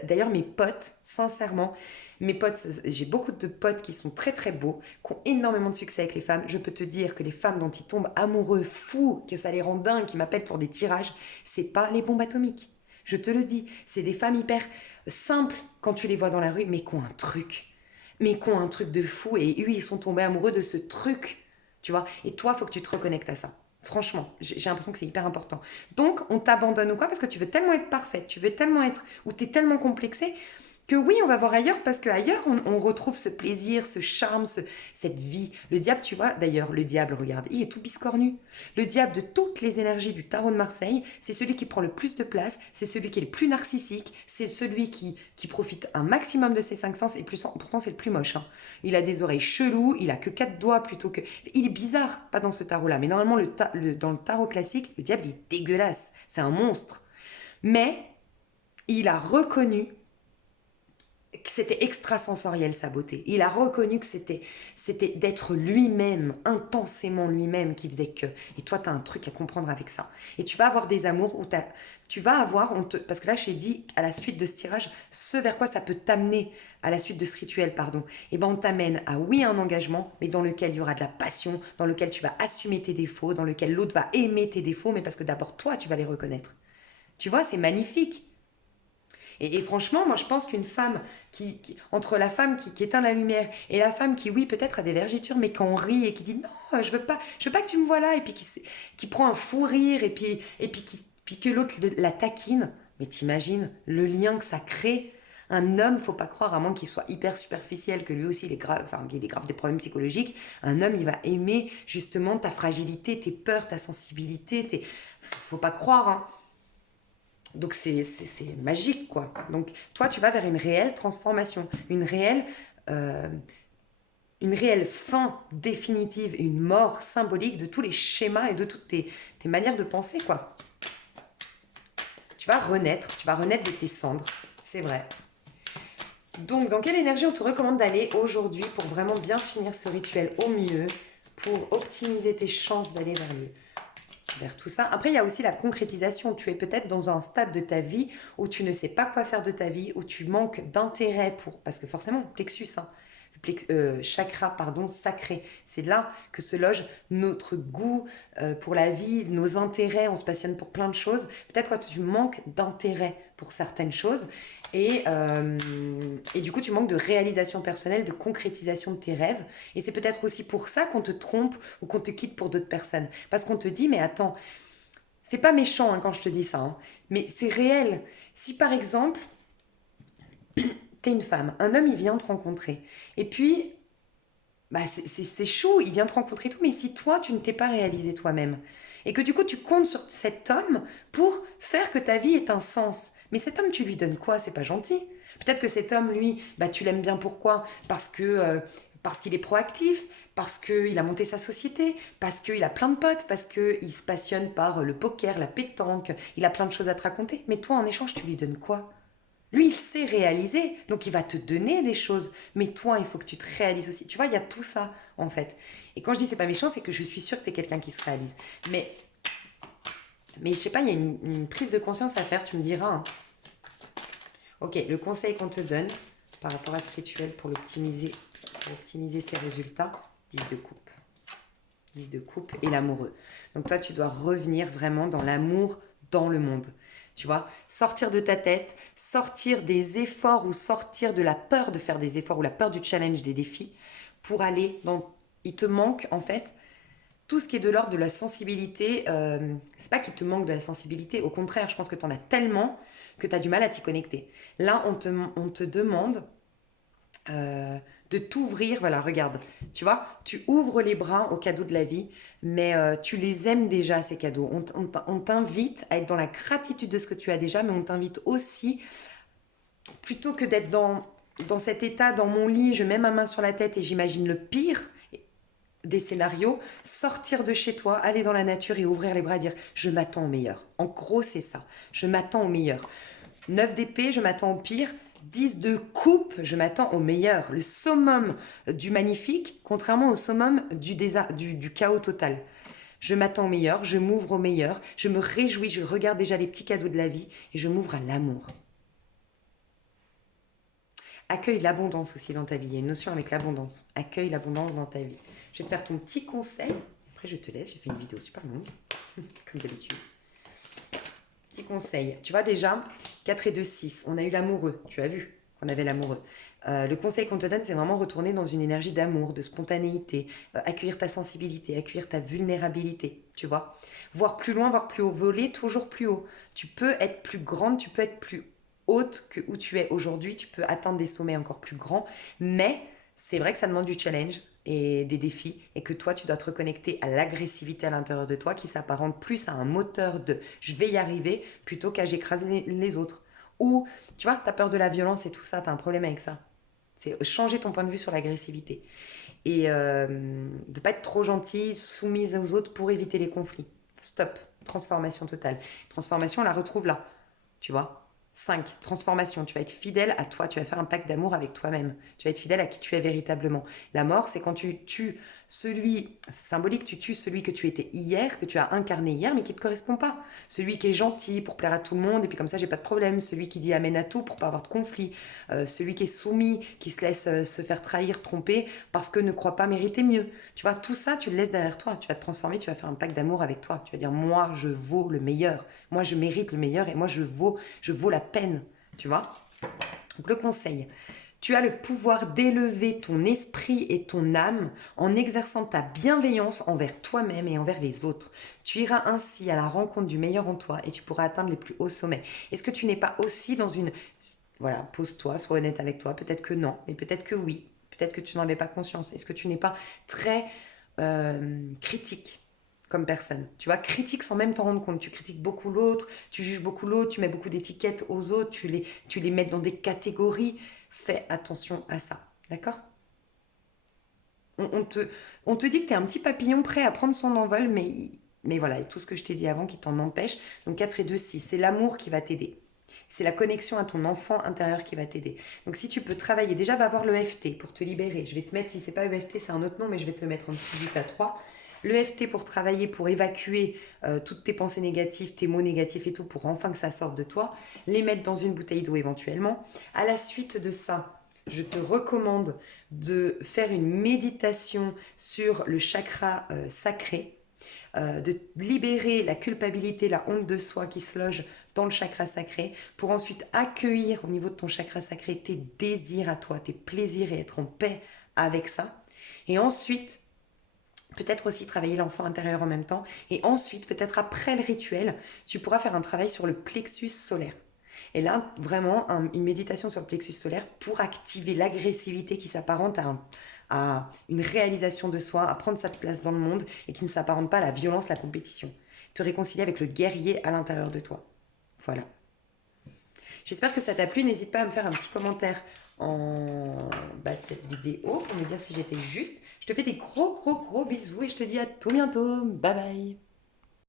d'ailleurs mes potes, sincèrement, mes potes, j'ai beaucoup de potes qui sont très très beaux, qui ont énormément de succès avec les femmes. Je peux te dire que les femmes dont ils tombent amoureux, fous, que ça les rend dingues, qui m'appellent pour des tirages, c'est pas les bombes atomiques. Je te le dis, c'est des femmes hyper simples quand tu les vois dans la rue, mais qui ont un truc. Mais qui ont un truc de fou et eux, ils sont tombés amoureux de ce truc, tu vois. Et toi, il faut que tu te reconnectes à ça. Franchement, j'ai l'impression que c'est hyper important. Donc, on t'abandonne ou quoi? Parce que tu veux tellement être parfaite, tu veux tellement être, ou tu es tellement complexée, que oui, on va voir ailleurs parce qu'ailleurs, on retrouve ce plaisir, ce charme, cette vie. Le diable, tu vois, d'ailleurs, le diable, regarde, il est tout biscornu. Le diable de toutes les énergies du tarot de Marseille, c'est celui qui prend le plus de place, c'est celui qui est le plus narcissique, c'est celui qui profite un maximum de ses cinq sens et pourtant c'est le plus moche. Hein. Il a des oreilles cheloues, il a que quatre doigts plutôt que... Il est bizarre, pas dans ce tarot-là, mais normalement, dans le tarot classique, le diable, il est dégueulasse. C'est un monstre. Mais il a reconnu que c'était extrasensoriel sa beauté. Il a reconnu que c'était d'être lui-même, intensément lui-même qui faisait que. Et toi, tu as un truc à comprendre avec ça. Et tu vas avoir des amours où tu vas avoir, parce que là, j'ai dit à la suite de ce tirage, ce vers quoi ça peut t'amener à la suite de ce rituel, pardon. Et ben on t'amène à oui un engagement, mais dans lequel il y aura de la passion, dans lequel tu vas assumer tes défauts, dans lequel l'autre va aimer tes défauts, mais parce que d'abord toi, tu vas les reconnaître. Tu vois, c'est magnifique. Et franchement, moi je pense qu'une femme entre la femme qui éteint la lumière et la femme qui, oui, peut-être a des vergitures, mais qui en rit et qui dit non, je veux pas que tu me vois là, et puis qui prend un fou rire, et puis que l'autre la taquine, mais t'imagines le lien que ça crée Un homme, faut pas croire, à moins qu'il soit hyper superficiel, que lui aussi il est grave, enfin, qu'il ait grave des problèmes psychologiques, un homme il va aimer justement ta fragilité, tes peurs, ta sensibilité, faut pas croire, hein. Donc c'est magique quoi. Donc toi tu vas vers une réelle transformation, euh, une réelle fin définitive et une mort symbolique de tous les schémas et de toutes tes manières de penser quoi. Tu vas renaître de tes cendres, c'est vrai. Donc, dans quelle énergie on te recommande d'aller aujourd'hui pour vraiment bien finir ce rituel au mieux, pour optimiser tes chances d'aller vers tout ça. Après, il y a aussi la concrétisation. Tu es peut-être dans un stade de ta vie où tu ne sais pas quoi faire de ta vie, où tu manques d'intérêt parce que forcément, plexus, hein, chakra pardon, sacré. C'est là que se loge notre goût pour la vie, nos intérêts. On se passionne pour plein de choses. Peut-être que tu manques d'intérêt pour certaines choses et du coup tu manques de réalisation personnelle, de concrétisation de tes rêves. Et c'est peut-être aussi pour ça qu'on te trompe ou qu'on te quitte pour d'autres personnes. Parce qu'on te dit, mais attends, c'est pas méchant hein, quand je te dis ça, hein, mais c'est réel. Si par exemple, t'es une femme, un homme il vient te rencontrer, et puis bah c'est chou, il vient te rencontrer et tout, mais si toi tu ne t'es pas réalisé toi-même, et que du coup tu comptes sur cet homme pour faire que ta vie ait un sens, mais cet homme tu lui donnes quoi? C'est pas gentil. Peut-être que cet homme lui, bah tu l'aimes bien pourquoi? Parce qu'il est proactif, parce qu'il a monté sa société, parce qu'il a plein de potes, parce qu'il se passionne par le poker, la pétanque, il a plein de choses à te raconter, mais toi en échange tu lui donnes quoi? Lui, il sait réaliser, donc il va te donner des choses. Mais toi, il faut que tu te réalises aussi. Tu vois, il y a tout ça, en fait. Et quand je dis c'est pas méchant, c'est que je suis sûre que tu es quelqu'un qui se réalise. Mais je sais pas, il y a une prise de conscience à faire, tu me diras, hein. Ok, le conseil qu'on te donne par rapport à ce rituel pour optimiser ses résultats, 10 de coupe. 10 de coupe et l'amoureux. Donc toi, tu dois revenir vraiment dans l'amour dans le monde. Tu vois, sortir de ta tête, sortir des efforts ou sortir de la peur de faire des efforts ou la peur du challenge, des défis, pour aller dans... Il te manque en fait tout ce qui est de l'ordre de la sensibilité. C'est pas qu'il te manque de la sensibilité, au contraire, je pense que tu en as tellement que tu as du mal à t'y connecter. Là, on te demande euh, de t'ouvrir. Voilà, regarde, tu vois, tu ouvres les bras aux cadeaux de la vie, mais tu les aimes déjà, ces cadeaux. On t'invite à être dans la gratitude de ce que tu as déjà, mais on t'invite aussi, plutôt que d'être dans cet état, dans mon lit, je mets ma main sur la tête et j'imagine le pire des scénarios, sortir de chez toi, aller dans la nature et ouvrir les bras et dire je m'attends au meilleur. En gros, c'est ça. Je m'attends au meilleur. 9 d'épée, je m'attends au pire. 10 de coupe, je m'attends au meilleur. Le summum du magnifique, contrairement au summum du chaos total. Je m'attends au meilleur, je m'ouvre au meilleur, je me réjouis, je regarde déjà les petits cadeaux de la vie et je m'ouvre à l'amour. Accueille l'abondance aussi dans ta vie. Il y a une notion avec l'abondance. Accueille l'abondance dans ta vie. Je vais te faire ton petit conseil. Après, je te laisse. J'ai fait une vidéo super longue, comme d'habitude. Petit conseil. Tu vois déjà, 4 et 2, 6. On a eu l'amoureux. Tu as vu qu'on avait l'amoureux. Le conseil qu'on te donne, c'est vraiment retourner dans une énergie d'amour, de spontanéité, accueillir ta sensibilité, accueillir ta vulnérabilité, tu vois. Voir plus loin, voir plus haut, voler toujours plus haut. Tu peux être plus grande, tu peux être plus haute que où tu es aujourd'hui, tu peux atteindre des sommets encore plus grands, mais c'est vrai que ça demande du challenge et des défis et que toi tu dois te reconnecter à l'agressivité à l'intérieur de toi qui s'apparente plus à un moteur de je vais y arriver plutôt qu'à j'écrase les autres. Ou tu vois, tu as peur de la violence et tout ça, tu as un problème avec ça. C'est changer ton point de vue sur l'agressivité et de ne pas être trop gentille, soumise aux autres pour éviter les conflits. Stop, transformation totale. Transformation, on la retrouve là, tu vois. 5. Transformation. Tu vas être fidèle à toi. Tu vas faire un pacte d'amour avec toi-même. Tu vas être fidèle à qui tu es véritablement. La mort, c'est quand tu tues celui, c'est symbolique, tu tues celui que tu étais hier, que tu as incarné hier, mais qui ne te correspond pas. Celui qui est gentil pour plaire à tout le monde, et puis comme ça, j'ai pas de problème. Celui qui dit amen à tout pour pas avoir de conflit. Celui qui est soumis, qui se laisse se faire trahir, tromper, parce que ne croit pas mériter mieux. Tu vois, tout ça, tu le laisses derrière toi. Tu vas te transformer, tu vas faire un pacte d'amour avec toi. Tu vas dire, moi, je vaux le meilleur. Moi, je mérite le meilleur, et moi, je vaux la peine, tu vois. Donc le conseil, tu as le pouvoir d'élever ton esprit et ton âme en exerçant ta bienveillance envers toi-même et envers les autres. Tu iras ainsi à la rencontre du meilleur en toi et tu pourras atteindre les plus hauts sommets. Est-ce que tu n'es pas aussi dans une voilà, pose-toi, sois honnête avec toi. Peut-être que non, mais peut-être que oui. Peut-être que tu n'en avais pas conscience. Est-ce que tu n'es pas très critique comme personne? Tu vois, critique sans même t'en rendre compte. Tu critiques beaucoup l'autre, tu juges beaucoup l'autre, tu mets beaucoup d'étiquettes aux autres, tu les mets dans des catégories. Fais attention à ça, d'accord? on, on te, on te dit que tu es un petit papillon prêt à prendre son envol, mais voilà, et tout ce que je t'ai dit avant qui t'en empêche. Donc 4 et 2, 6, c'est l'amour qui va t'aider. C'est la connexion à ton enfant intérieur qui va t'aider. Donc si tu peux travailler, déjà va voir l'EFT pour te libérer. Je vais te mettre, si c'est pas EFT, c'est un autre nom, mais je vais te le mettre en dessous du tas 3. L'EFT pour travailler, pour évacuer toutes tes pensées négatives, tes mots négatifs et tout, pour enfin que ça sorte de toi. Les mettre dans une bouteille d'eau éventuellement. À la suite de ça, je te recommande de faire une méditation sur le chakra sacré, de libérer la culpabilité, la honte de soi qui se loge dans le chakra sacré, pour ensuite accueillir au niveau de ton chakra sacré tes désirs à toi, tes plaisirs et être en paix avec ça. Et ensuite, peut-être aussi travailler l'enfant intérieur en même temps. Et ensuite, peut-être après le rituel, tu pourras faire un travail sur le plexus solaire. Et là, vraiment, une méditation sur le plexus solaire pour activer l'agressivité qui s'apparente à une réalisation de soi, à prendre sa place dans le monde et qui ne s'apparente pas à la violence, la compétition. Te réconcilier avec le guerrier à l'intérieur de toi. Voilà. J'espère que ça t'a plu. N'hésite pas à me faire un petit commentaire en bas de cette vidéo pour me dire si j'étais juste. Je te fais des gros bisous et je te dis à tout bientôt. Bye bye.